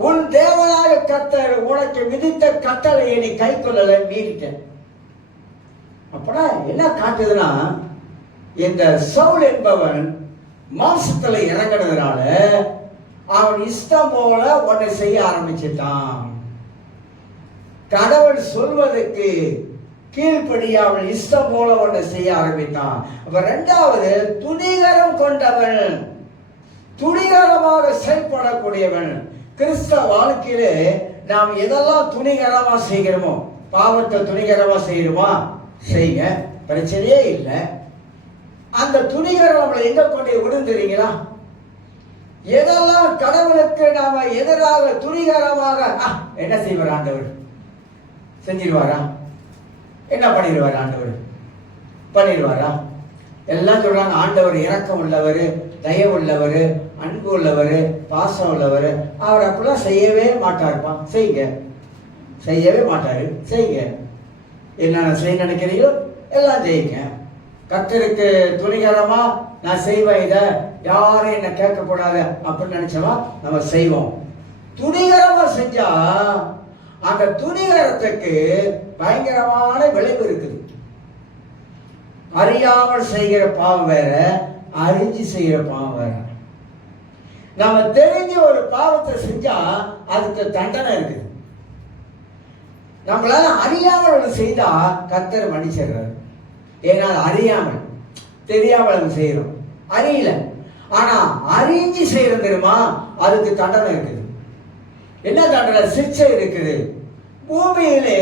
உன் தேவனாக கர்த்தர் உனக்கு விதித்த கட்டளையை நீ கை கொள்ளல, மீறிட்ட. அப்பனா என்ன காட்டுதுன்னா, இந்த சவுல் என்பவன் மாம்சத்துல இறங்கினதுனால அவன் இஷ்டம் போல ஒன்றை செய்ய ஆரம்பிச்சிட்டான். கடவுள் சொல்வதற்கு கீழ்ப்படியாமல் இஷ்டம் போல ஒன்றை செய்ய ஆரம்பித்தான். அப்ப இரண்டாவது, துணிகரம் கொண்டவன், துணிகரமாக செயல்படக்கூடியவன். கிறிஸ்தவ வாழ்க்கையிலே நாம் எதெல்லாம் துணிகரமா செய்கிறோமோ, பாவத்தை துணிகரமா செய்யணுமா செய்ய, பிரச்சனையே இல்லை. அந்த துணிகரம் நம்மளை எங்க கொண்டு விடும் தெரியுங்களா? எதெல்லாம் கடவுளுக்கு நாம எதிராக துணிகரமாக என்ன செய்வார் ஆண்டவர், செஞ்சிருவாரா? என்ன பண்ணிடுவார் ஆண்டவர்? பண்ணிடுவாரா? எல்லாம் சொல்றாங்க ஆண்டவர் இரக்கம் உள்ளவர், தயவு உள்ளவர், அன்பு உள்ளவர், பாசம் உள்ளவர். அவர் அப்படிலாம் செய்யவே மாட்டாருப்பா. செய்யுங்க. செய்யவே மாட்டாரு. செய்யுங்க. என்னென்ன செய்ய நினைக்கிறீங்களோ எல்லாம் செய்யுங்க. கர்த்தருக்கு துணிகரமா நான் செய்வேன், இதை யாரும் என்ன கேட்கக்கூடாது அப்படின்னு நினைச்சோமா நம்ம செய்வோம். துணிகரமா செஞ்சா அந்த துணிகரத்துக்கு பயங்கரமான விளைவு இருக்குது. அறியாமல் செய்கிற பாவம் வேற, அறிஞ்சு செய்கிற பாவம் வேற. நம்ம தெரிஞ்ச ஒரு பாவத்தை செஞ்சா அதுக்கு தண்டனை இருக்குது. நம்மளால அறியாமல் செய்தா கர்த்தர் மன்னிச்சிடுறாரு. ஏன்னா அறியாமல், தெரியாமல் செய்யறோம், அறியல. ஆனா அறிஞ்சு செய்யறது தெரியுமா, அதுக்கு தண்டனை இருக்குது. என்ன தண்டனை? சிக்ஷை இருக்குது. பூமியிலே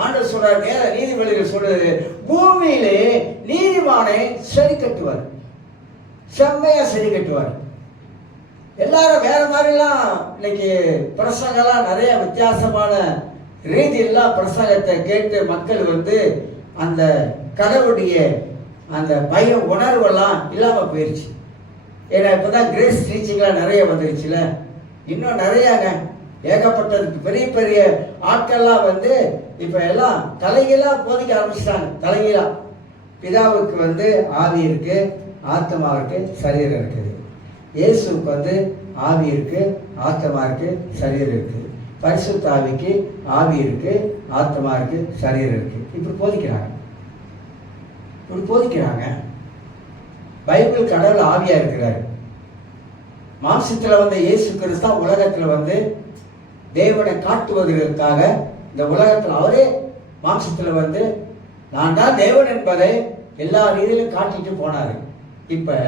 ஆண்டவர் சொல்றார், நேர நீதிபதிகள் சொல்றது, பூமியிலே நீதிமானை சரி கட்டுவார், செம்மையா சரி கட்டுவார். எல்லாரும் வேற மாதிரிலாம் இன்னைக்கு பிரசங்கெல்லாம் நிறைய வித்தியாசமான ரீதியெல்லாம் பிரசங்கத்தை கேட்டு மக்கள் அந்த கடவுளுடைய அந்த பய உணர்வெல்லாம் இல்லாம போயிடுச்சு. ஏன்னா இப்பதான் கிரேஸ் டீச்சிங்லாம் நிறைய வந்துருச்சுல, இன்னும் நிறையாங்க, ஏகப்பட்டதுக்கு பெரிய பெரிய ஆட்கள்லாம் இப்ப எல்லாம் தலைகீழா போதிக்க ஆரம்பிச்சிட்டாங்க. தலைகீழா பிதாவுக்கு ஆவி இருக்கு, ஆத்மா இருக்கு, சரீரம் இருக்குது. இயேசுக்கு ஆவி இருக்கு, ஆத்மா இருக்கு, சரீரம் இருக்கு. பரிசுத்த ஆவிக்கு ஆவி இருக்கு, ஆத்மா இருக்கு, சரீரம் இருக்கு. இப்படி போதிக்கிறாங்க, இப்படி போதிக்கிறாங்க. பைபிள் கடவுள் ஆவியா இருக்கிறாரு. மாம்சத்துல இயேசு கிறிஸ்து உலகத்துல தேவனை காட்டுவதற்காக இந்த உலகத்துல அவரே மாம்சத்துல நான் தான் தேவன் என்பதை எல்லா ரீதியிலும் காட்டிட்டு போனாரு. இப்ப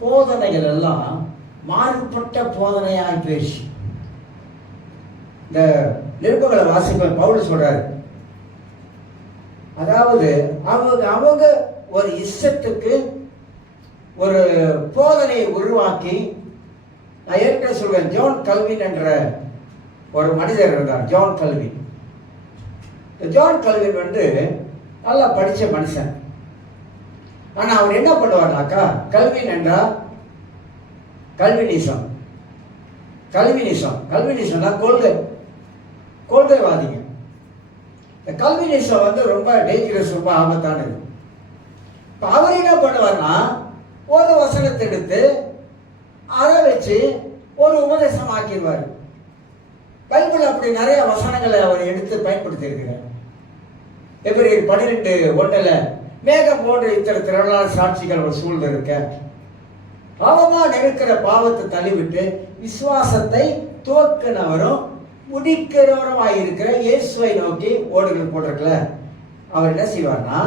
போதனைகள் எல்லாம் மாறுபட்ட போதனையாய் போயிடுச்சு. இந்த நிருபங்களை வாசிப்ப பவுல் சொல்றாரு, அதாவது அவங்க ஒரு இஷ்டத்துக்கு ஒரு போதனையை உருவாக்கி, நான் ஏற்கனவே சொல்வேன், ஜான் கல்வின் என்ற ஒரு மனிதர் இருந்தார். John Kelvin. ஜான் கல்வின் வந்து நல்லா படித்த மனுஷன். ஆனால் அவர் என்ன பண்ணுவார்னாக்கா, கல்வின் என்றால் கல்வினிசம். கல்வினிசம்னா கொள்கைவாதிங்க. இந்த கல்வினிசம் வந்து ரொம்ப டேஞ்சரஸ், ரொம்ப ஆபத்தானது. இப்போ அவர் என்ன பண்ணுவார்னா, ஒரு வசனத்தை எடுத்து அதை வச்சு ஒரு உபதேசம் ஆக்கிடுவார். பைபிள் அப்படி நிறைய வசனங்களை அவர் எடுத்து பயன்படுத்தி இருக்கிறார். எபிரேயர் 12:1 மேகம் போன்ற இத்தனை திரளான சாட்சிகள் ஒரு சூழ்ந்து இருக்க, பாவமா நெருக்கிற பாவத்தை தள்ளிவிட்டு விசுவாசத்தை துவக்கினவரும் முடிக்கிறவரும் ஆகியிருக்கிற இயேசுவை நோக்கி ஓடுகள் போட்டிருக்கல. அவர் என்ன செய்வார்னா,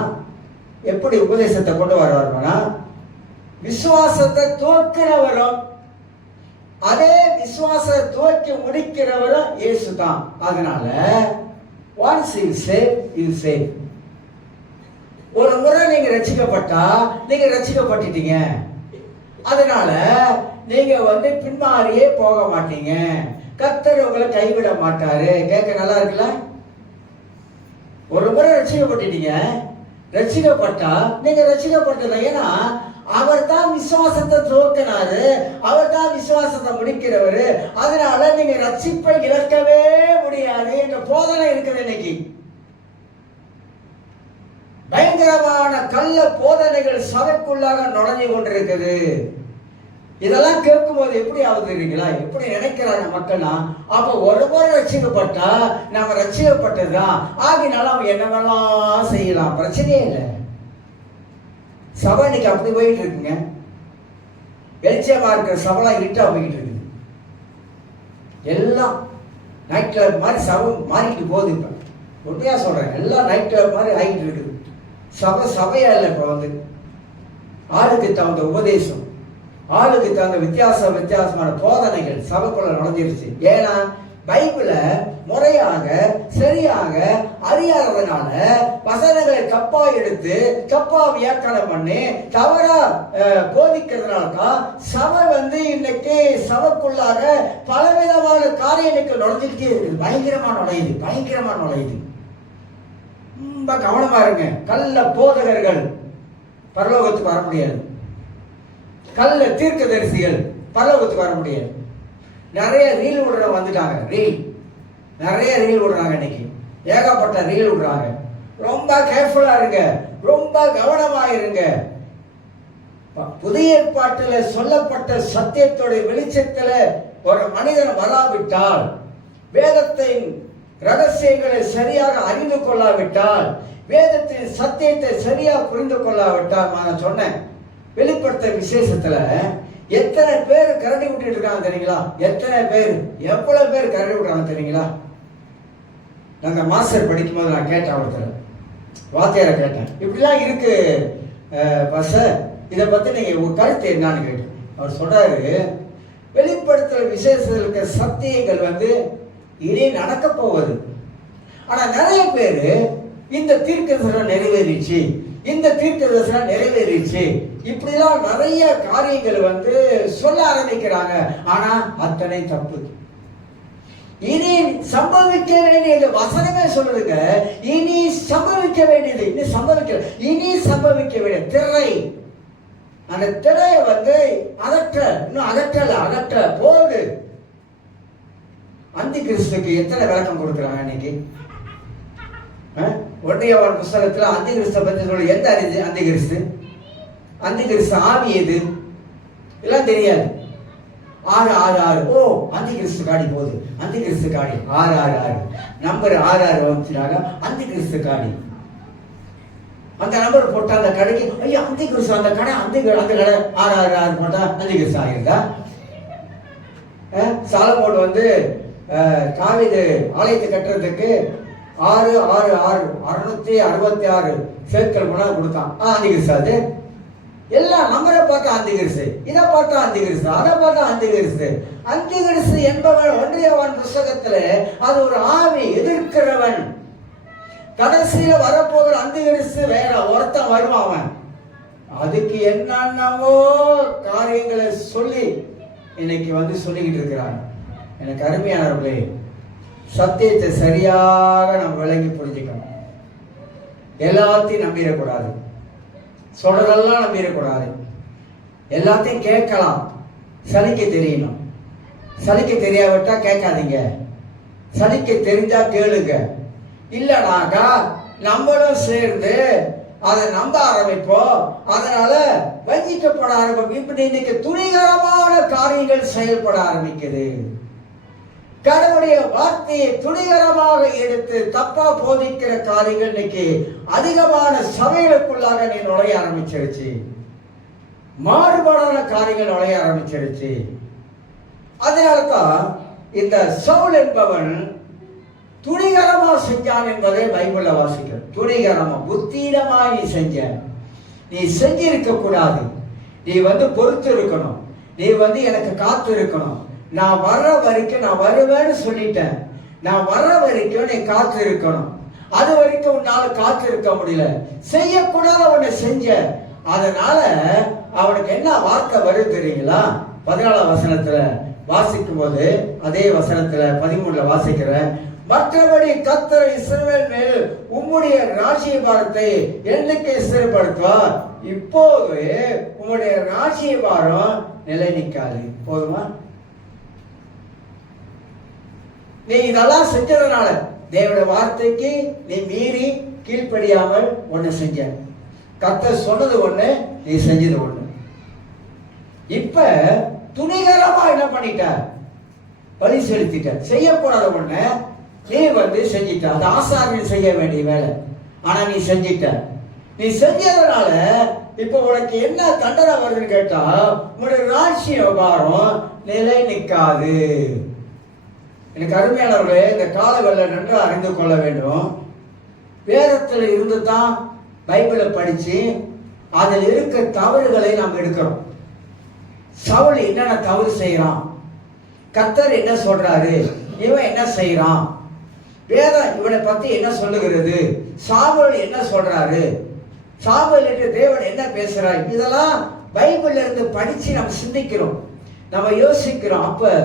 எப்படி உபதேசத்தை கொண்டு வருவார்னா, விசுவாசத்தை துவக்கிறவரும் அதே விசுவாசத்தை துவக்கி முடிக்கிறவரும் இயேசு தான். அதனால once you save, you save. ஒரு முறை நீங்க ரட்சிக்கப்பட்டா நீங்க ரட்சிக்கப்பட்டுட்டீங்க. அதனால நீங்க வந்து பின்மாறியே போக மாட்டீங்க. கர்த்தர் உங்களை கைவிட மாட்டாரு. கேட்க நல்லா இருக்குல்ல? ஒரு முறை ரட்சிக்கப்பட்டுட்டீங்க. ரட்சிக்கப்பட்டா நீங்க ரட்சிக்கப்பட்டது. ஏன்னா அவர் தான் விசுவாசத்தை துவக்கினாரு, அவர் தான் விசுவாசத்தை முடிக்கிறவரு. அதனால நீங்க ரட்சிப்பை இழக்கவே முடியாது என்ற போதனை இருக்குது. இன்னைக்கு பயங்கரமான கள்ள போதனைகள் சபைக்குள்ளாக நுழைஞ்சு கொண்டிருக்குது. இதெல்லாம் கேட்கும்போது எப்படி ஆகுது இல்லைங்களா? எப்படி நினைக்கிறாங்க மக்கள்னா, அப்ப ஒரு முறை ரட்சிக்கப்பட்டா நம்ம ரட்சிக்கப்பட்டதுதான் ஆகினாலும் அவங்க என்னவெல்லாம் செய்யலாம், பிரச்சனையே இல்லை. சபை இன்னைக்கு அப்படி போயிட்டு இருக்குங்க. வெளிச்சமா இருக்கிற சபைலாம் இருட்டா போயிட்டு இருக்கு. எல்லாம் நைட் கிளப் மாதிரி சபை மாறிக்கிட்டு போகுது. இப்ப உண்மையா சொல்றேன், எல்லாம் நைட் கிளப் மாதிரி ஆகிட்டு இருக்குது. சபையா இல்லை. இப்ப வந்து ஆளுக்கு தகுந்த உபதேசம், ஆளுக்கு தகுந்த வித்தியாசமான போதனைகள் சபைக்குள்ள நுழைஞ்சிருச்சு. ஏன்னா பைபிளை முறையாக சரியாக அறியாததுனால வசனங்களை தப்பா எடுத்து தப்பா வியாக்கியானம் பண்ணி தவறா போதிக்கிறதுனால தான் சபை வந்து இன்னைக்கு சபைக்குள்ளாக பலவிதமான காரியங்களுக்கு நுழைஞ்சுக்கிட்டே இருக்குது. பயங்கரமா நுழையுது. ரொம்ப கவனமா இருங்க. கள்ள போதகர்கள் பரலோகத்துக்கு வர முடியாது. கள்ள தீர்க்கதரிசிகள் பரலோகத்துக்கு வர முடியாது. நிறைய ரீல் விடுற வந்துட்டாங்க. நிறைய ரீல் விடுறாங்க. இன்னைக்கு ஏகப்பட்ட ரீல் விடுறாங்க. ரொம்ப கேர்ஃபுல்லா இருங்க, ரொம்ப கவனமா இருங்க. புதிய ஏற்பாட்டில் சொல்லப்பட்ட சத்தியத்தோட வெளிச்சத்துல ஒரு மனிதன் வராவிட்டால், வேதத்தின் ரகசியங்களை சரியாக அறிந்து கொள்ளாவிட்டால், வேதத்தின் சத்தியத்தை சரியா புரிந்து கொள்ளாவிட்டால், நான் சொன்னேன் வெளிப்படுத்த விசேஷத்துல எத்தனை பேர் கரடி விட்டுட்டு இருக்காங்க தெரியுங்களா? எத்தனை பேர், எவ்வளவு பேர் கரடி விடுறாங்க தெரியுங்களா? நாங்க மாஸ்டர் படிக்கும் போது நான் கேட்டேன், ஒருத்தர் வாத்தியார கேட்டேன், இப்படிலாம் இருக்கு பச, இதை பத்தி நீங்க ஒரு கருத்து என்னன்னு கேட்டேன். அவர் சொல்றாரு, வெளிப்படுத்தல் விசேஷத்துக்கு சத்தியங்கள் வந்து இனி நடக்க போவது. ஆனா நிறைய பேரு இந்த தீர்க்கதரிசனம் நிறைவேறிச்சு, இந்த தீர்க்கதரிசனம் நிறைவேறிச்சு, இப்படிலாம் நிறைய காரியங்கள் வந்து சொல்ல ஆரம்பிக்கிறாங்க. ஆனா அத்தனை தப்பு. இனி சம்பவிக்க வேண்டியது வசனமே சொல்லுதுங்க. இனி சம்பவிக்க வேண்டியது இனி சம்பவிக்க வேண்டிய திரை, அந்த திரையை வந்து அகற்ற போகுது. அந்தி கிறிஸ்துக்கு எத்தனை விளக்கம் கொடுக்குறாங்க இன்னைக்கு? ஒன்றியவான் புஸ்தகத்துல அந்தி கிறிஸ்துவ பத்தி சொல்லி, எந்த அந்தி கிறிஸ்து? அந்தி கிறிஸ்து ஆவி எது எல்லாம் தெரியாது. 666 ஓ அந்தி கிறிஸ்து காடி போகுது, அந்தி கிறிஸ்து காடி 666 நம்பர் 66 வந்துச்சுனாங்க அந்தி கிறிஸ்து காடி. அந்த நம்பர் போட்டா அந்த கடைக்கு ஐயோ அந்தி கிறிஸ்து, அந்த கடை அந்த கடை 666 போட்டா அந்தி கிறிஸ்து ஆகிருந்தா. சாலமோன் வந்து தாவீது ஆலயத்தை கட்டுறதுக்கு 666 சேக்கல் பணம் கொடுத்தான். அந்தி கிறிஸ்து. அது எல்லாம் நம்மளை பார்த்தா அந்தி கிறிஸ்து, இதை பார்த்தா அந்தி கிறிஸ்து, அதை பார்த்தா அந்தி கிறிஸ்து. அந்தி கிறிஸ்து என்பவன் ஒன்றியவான் புஸ்தகத்துல அது ஒரு ஆவி, எதிர்க்கிறவன். கடைசியில வரப்போகிற அந்தி கிறிஸ்து வேற ஒருத்தன் வருவான். அவன் அதுக்கு என்னென்னவோ காரியங்களை சொல்லி இன்னைக்கு சொல்லிக்கிட்டு இருக்கிறாங்க. எனக்கு அருமையானவர்களே, சத்தியத்தை சரியாக நம்ம விளங்கி புரிஞ்சுக்கணும். எல்லாத்தையும் நம்பிடக்கூடாது, சொல்றதெல்லாம் நம்பிடக்கூடாது. எல்லாத்தையும் கேட்கலாம், சலிக்க தெரியணும். சலிக்க தெரியாவிட்டா கேட்காதீங்க, சலிக்க தெரிஞ்சா கேளுங்க. இல்லைனாக்கா நம்மளும் சேர்ந்து அதை நம்ப ஆரம்பிப்போம். அதனால வஞ்சிக்கப்பட ஆரம்பிக்கும். இப்படி இன்னைக்கு துணிகரமான காரியங்கள் செயல்பட ஆரம்பிக்குது. கடவுளுடைய வார்த்தையை துணிகரமாக எடுத்து தப்பா போதிக்கிற காரியங்கள் இன்னைக்கு அதிகமான சபைகளுக்குள்ளாக நீ நுழைய ஆரம்பிச்சிருச்சு. மாறுபாடான காரியங்கள் நுழைய ஆரம்பிச்சிருச்சு. அதனால்தான் இந்த சவுல் என்பவன் துணிகரமா செஞ்சான் என்பதை பைபிள்ல வாசிக்கிறோம். துணிகரமா புத்தீனமா நீ செஞ்சிருக்க கூடாது. நீ பொறுத்து இருக்கணும். நீ எனக்கு காத்து இருக்கணும். நான் வர்ற வரைக்கும் நான் வருவேன்னு சொல்லிட்டேன். நான் வர்ற வரைக்கும் நீ காத்து இருக்கணும். அது வரைக்கும் உன்னால காத்து இருக்க முடியல, செய்யக்கூடாத அவனை செஞ்ச. அதனால அவனுக்கு என்ன வார்த்தை வருது தெரியுங்களா? 14ஆம் வசனத்துல வாசிக்கும் போது, அதே வசனத்துல 13ல வாசிக்கிற, மற்றபடி கர்த்தர் இஸ்ரவேல் மேல் உம்முடைய ராஜ்யபாரத்தை என்னைக்கு ஸ்திரப்படுத்துவார்? இப்போது உம்முடைய ராஜ்யபாரம் நிலை நிற்காது. போதுமா? நீ இதெல்லாம் செஞ்சதுனால தேவனுடைய வார்த்தைக்கு நீ மீறி கீழ்ப்படியாமல் ஒண்ணு செஞ்ச. கர்த்தர் சொன்னது ஒண்ணு, நீ செஞ்சது ஒண்ணு. இப்ப துணிகரமா என்ன பண்ணிட்ட? பலி செலுத்திட்ட. செய்யக்கூடாத ஒண்ணு நீ செஞ்சிட்ட. அது ஆசாரியன் செய்ய வேண்டிய வேலை. ஆனா நீ செஞ்சிட்ட. நீ செஞ்சதுனால இப்ப உனக்கு என்ன தண்டனை வருதுன்னு கேட்டா, உன்னுடைய ராஜ்ய விவகாரம் நிலை நிற்காது. எனக்கு அருமையானவர்களே, இந்த காலங்களில் நன்றாக அறிந்து கொள்ள வேண்டும். வேதத்தில் இருந்து தான் பைபிளை படிச்சு அதில் இருக்க தவறுகளை நாம் எடுக்கிறோம். சவுல் என்னென்ன தவறு செய்யறான், கர்த்தர் என்ன சொல்றாரு, இவன் என்ன செய்யறான், வேதம் இவனை பத்தி என்ன சொல்லுகிறது, சாமுவேல் என்ன சொல்றாரு, சாமுவேலுக்கு தேவன் என்ன பேசுறாரு, இதெல்லாம் பைபிள்ல இருந்து படிச்சு நம்ம சிந்திக்கிறோம், நம்ம யோசிக்கிறோம். அப்ப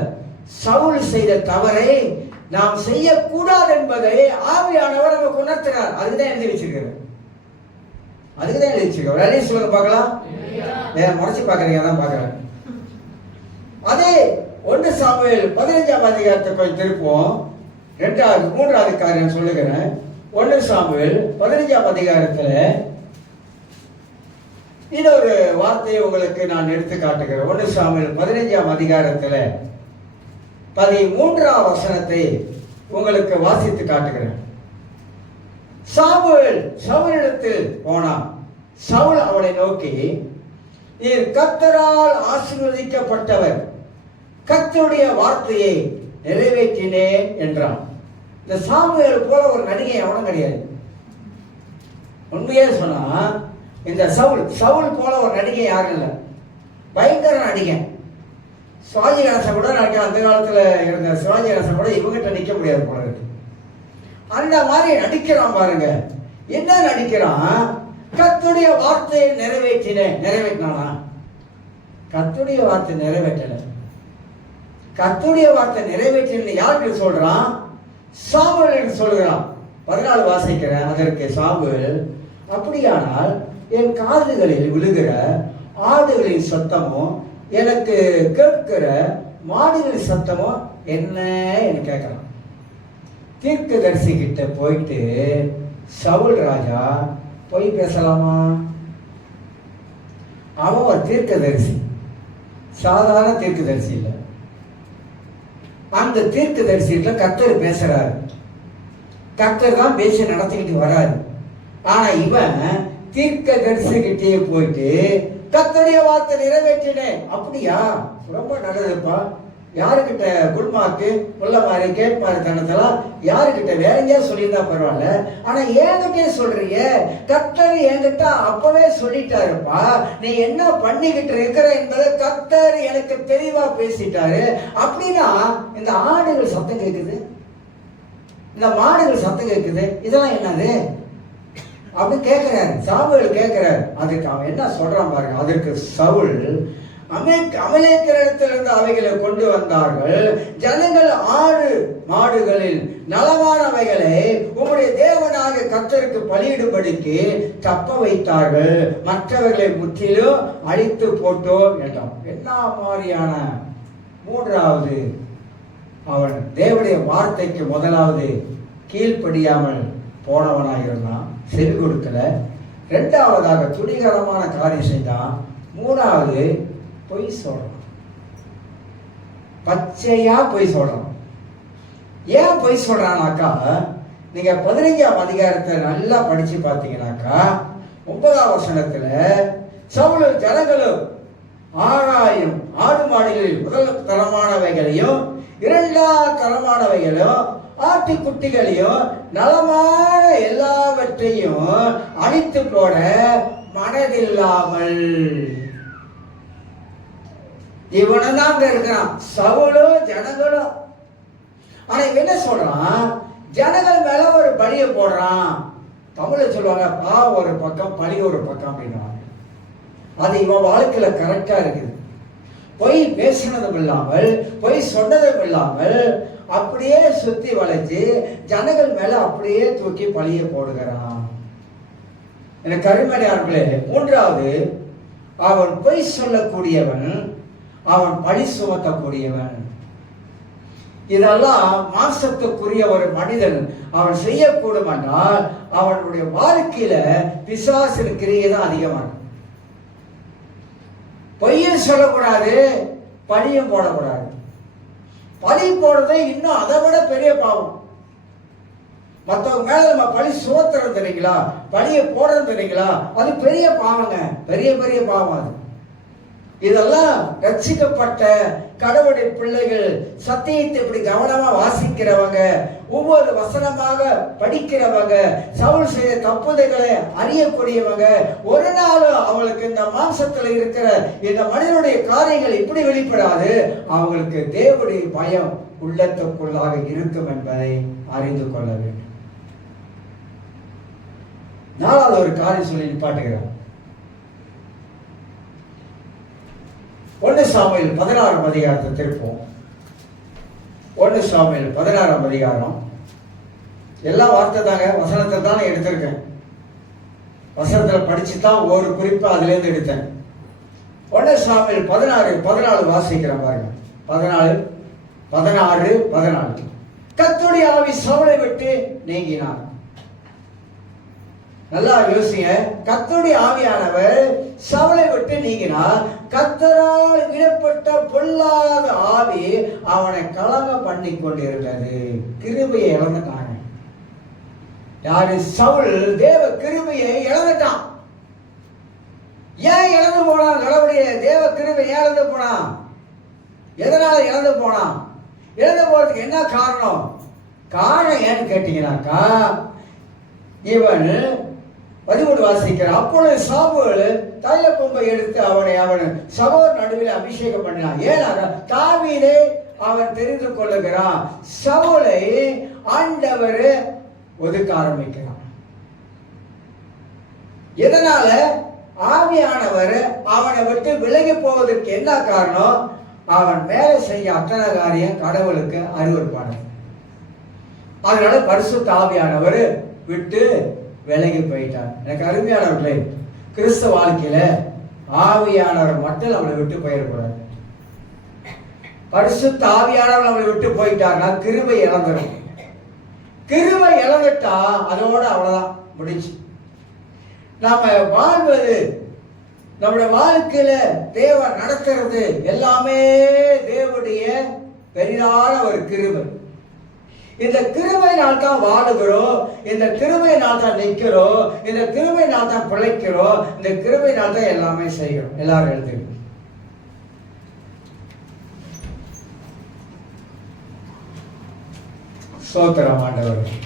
சவுல் செய்த தவறை நாம் செய்யக்கூடாது என்பதை ஆவியானவர் நமக்கு உணர்த்துறார். அதுக்குதான் எழுதி வச்சிருக்கிறார். அதுக்குதான் எழுதி வச்சிருக்கார். வேலையை சொல்லுங்க பார்க்கலாம். முறைச்சு பாக்குறீங்க, தான் பாக்குறேன். அதே 1 சாமுவேல் 15ஆம் அதிகாரத்தை கொஞ்சம் திருப்போம். 3வது காரியம் சொல்லுகிறேன். 1 சாமுவேல் 15ஆம் அதிகாரத்துல இன்னொரு வார்த்தையை உங்களுக்கு நான் எடுத்து காட்டுகிறேன். 1 சாமுவேல் 15ஆம் அதிகாரத்துல 13ஆம் வசனத்தை உங்களுக்கு வாசித்து காட்டுகிறேன். சாமுவேல் சவுலிடத்தில் போனான். சவுல் அவனை நோக்கி, நீர் கர்த்தரால் ஆசீர்வதிக்கப்பட்டவர், கர்த்தருடைய வார்த்தையை நிறைவேற்றினேன் என்றான். இந்த சாமுவேல் போல ஒரு நடிகை எவனும் கிடையாது. உண்மையே சொன்னா இந்த சவுல் போல ஒரு நடிகை யாரும் இல்லை. பயங்கர நடிகை. சிவாஜி கணேசன் கூட நினைக்க, அந்த காலத்துல இருந்த சிவாஜி கணேசன் கூட இவங்கிட்ட நிக்க முடியாது போல இருக்கு. அந்த மாதிரி நடிக்கிறான் பாருங்க. என்ன நடிக்கிறான்? கர்த்தருடைய வார்த்தையை நிறைவேற்றினானா? கர்த்தருடைய வார்த்தை நிறைவேற்றல. கர்த்தருடைய வார்த்தை நிறைவேற்றின யாருக்கு சொல்றான்? சாமுவேலுக்கு சொல்கிறான். 14 வாசிக்கிறேன். அதற்கு சாமுவேல், அப்படியானால் என் காதுகளில் விழுகிற ஆடுகளின் சத்தமும் எனக்கு கேட்கிற மாடுகளின் சத்தமும் என்ன என்று கேட்கிறான். தீர்க்கதரிசி கிட்ட போயிட்டு சவுல் ராஜா போய் பேசலாமா? அவன் ஒரு தீர்க்கதரிசி, சாதாரண தீர்க்கதரிசி இல்லை. அந்த தீர்க்கதரிசிகிட்ட கர்த்தர் பேசுறாரு. கர்த்தர் தான் பேசி நடத்திக்கிட்டு வராரு. ஆனா இவன் தீர்க்கதரிசி கிட்டே போயிட்டு கர்த்தருடைய வார்த்தை நிறைவேற்றினேன். அப்படியா? ரொம்ப நல்லதுப்பா. யாருக்கிட்ட குட்மார்க்கு உள்ள மாதிரி கேட் மாதிரி தனத்தெல்லாம் யாருக்கிட்ட வேற எங்கேயா சொல்லியிருந்தா பரவாயில்ல. ஆனா என்கிட்டே சொல்றீங்க, கர்த்தர் என்கிட்ட அப்பவே சொல்லிட்டாருப்பா, நீ என்ன பண்ணிக்கிட்டு இருக்கிற என்பதை கர்த்தர் எனக்கு தெளிவா பேசிட்டாரு. அப்படின்னா இந்த ஆடுகள் சத்தம் கேட்குது, இந்த மாடுகள் சத்தம் கேட்குது, இதெல்லாம் என்னது? அப்படின்னு கேட்கிறாரு, சாமுவேல் கேட்கிறாரு. அதுக்கு அவன் என்ன சொல்றான் பாருங்க. அதற்கு சவுல், அமலேக்கியரிடத்திலிருந்து அவைகளை கொண்டு வந்தார்கள். ஜனங்கள் ஆடு மாடுகளில் நலமானவைகளை உம்முடைய தேவனாக கர்த்தருக்கு பலியிடும்படிக்கு தப்ப வைத்தார்கள், மற்றவர்களை முற்றிலும் அழித்து போட்டோம் என்றான். என்ன மாதிரியான? மூன்றாவது, அவன் தேவனுடைய வார்த்தைக்கு முதலாவது கீழ்ப்படியாமல் போனவனாக இருந்தான், செவி கொடுக்கல. இரண்டாவதாக துணிகரமான காரியம் செய்தான். மூணாவது, பொய் சொல்றான், பச்சையா பொய் சொல்றான். ஏன் பொய் சொல்றானாக்கா, நீங்க 15ஆம் அதிகாரத்தை நல்லா படிச்சு பார்த்தீங்கன்னாக்கா 9ஆம் வசனத்துல சவுலும் ஜனங்களும் 6000 ஆடு மாடுகளில் முதல் தரமானவைகளையும் 2ஆம் தரமானவைகளும் ஆட்டுக்குட்டிகளையும் நலமான எல்லாவற்றையும் அழித்து போட மனதில்லாமல் இவனதான் அங்க இருக்கிறான், சவுலும் ஜனங்களும். ஆனா என்ன சொல்றான், ஜனங்கள் மேல ஒரு பலியை போடுறான். தமிழ்ல சொல்லுவாங்க, பா ஒரு பக்கம் பலி ஒரு பக்கம் அப்படின்னுவாங்க. அது இவன் வாழ்க்கையில கரெக்டா இருக்குது. பொய் பேசினதும் இல்லாமல், பொய் சொன்னதும் இல்லாமல் அப்படியே சுத்தி வளைச்சு ஜனங்கள் மேல அப்படியே தூக்கி பழிய போடுகிறான். எனக்கு அருமையானவர்களே, மூன்றாவது, அவன் பொய் சொல்லக்கூடியவன், அவன் பழி சுமத்தக்கூடியவன். இதெல்லாம் மாசத்துக்குரிய ஒரு மனிதன் அவன் செய்யக்கூடும் என்றால் அவனுடைய வாழ்க்கையில பிசாசின் கிரியை தான் அதிகமாக. பொய்யும் சொல்லக்கூடாது, பழியும் போடக்கூடாது. பழி போடுறது இன்னும் அதை விட பெரிய பாவம். மற்றவங்க மேல நம்ம பழி சுமத்துறது தெரியுங்களா, பழியை போடுறது தெரியுங்களா, அது பெரிய பாவங்க, பெரிய பெரிய பாவம் அது. இதெல்லாம் ரட்சிக்கப்பட்ட கடவுளுடைய பிள்ளைகள், சத்தியத்தை இப்படி கவனமா வாசிக்கிறவங்க, ஒவ்வொரு வசனமாக படிக்கிறவங்க, சவுல் செய்த தப்புதைகளை அறியக்கூடியவங்க, ஒரு நாள் அவங்களுக்கு இந்த மாம்சத்தில் இருக்கிற இந்த மனிதனுடைய காரியங்கள் இப்படி வெளிப்படாது. அவங்களுக்கு தேவனுடைய பயம் உள்ளத்துக்குள்ளாக இருக்கும் என்பதை அறிந்து கொள்ள வேண்டும். நாலாவது ஒரு காரியம் சொல்லி நிப்பாட்டுகிறேன். 1 சாமுவேல் 16ஆம் அதிகாரத்தை திருப்போம். 1 சாமுவேல் 16ஆம் அதிகாரம். எல்லா வார்த்தை தாங்க, வசனத்தை தான் எடுத்திருக்கேன். வசனத்தில் படிச்சு தான் ஒரு குறிப்பை அதுல இருந்து எடுத்தேன். 1 சாமுவேல் 16 வாசிக்கிறேன் பாருங்க. 14 கர்த்தருடைய ஆவி சவுலை விட்டு நீங்கினார். நல்லா யோசிங்க. கர்த்தருடைய ஆவியானவர் சவுலை விட்டு நீங்கினார். கர்த்தரால் விடப்பட்ட பொல்லாத ஆவி அவனை கலங்க பண்ணி கொண்டிருந்தது. கிருபையை இழந்துட்டாங்க. யாரு? சவுல் தேவ கிருபையை இழந்துட்டான். ஏன் இழந்து போனான்? கடவுளுடைய தேவ கிருபை இழந்து போனான். எதனால இழந்து போனான்? இழந்து போறதுக்கு என்ன காரணம்? காரணம் ஏன்னு கேட்டீங்கன்னாக்கா, இவன் 13 வாசிக்கிறான். அப்பொழுது சாமுவேல் தைல கொம்பை எடுத்து அவன் சகோதர நடுவில் அபிஷேகம் பண்ணினான். ஏனாக தாவீதை அவன் தெரிந்து கொள்ளுகிறான். சவுலை ஆண்டவர் ஒதுக்க ஆரம்பிக்கிறான். இதனால ஆவியானவர் அவனை விட்டு விலகி போவதற்கு என்ன காரணம்? அவன் மேலே செய்ய அத்தனை காரியம் கடவுளுக்கு அருவருப்பானது. அதனால பரிசுத்த ஆவியானவர் விட்டு விலகி போயிட்டார். எனக்கு அருமையானவர்களே, கிறிஸ்தவ வாழ்க்கையில ஆவியானவர் மட்டும் அவளை விட்டு போயிடக்கூடாது. பரிசுத்த ஆவியானவர் அவளை விட்டு போயிட்டார்னா கிருபை இழந்துடும். கிருபை இழந்துட்டா அதோட அவ்வளவுதான், முடிச்சு. நாம வாழ்வது, நம்முடைய வாழ்க்கையில தேவன் நடக்கிறது எல்லாமே தேவனுடைய பெரிதான ஒரு கிருபை. இந்த கிருபையினால் தான் வாழுகிறோம், இந்த கிருபையினால் தான் நிற்கிறோம், இந்த கிருபையினால் தான் பிழைக்கிறோம், இந்த கிருபையினால் தான் எல்லாமே செய்கிறோம். எல்லாரும் எழுதுங்க. ஸ்தோத்திரம் ஆண்டவரே.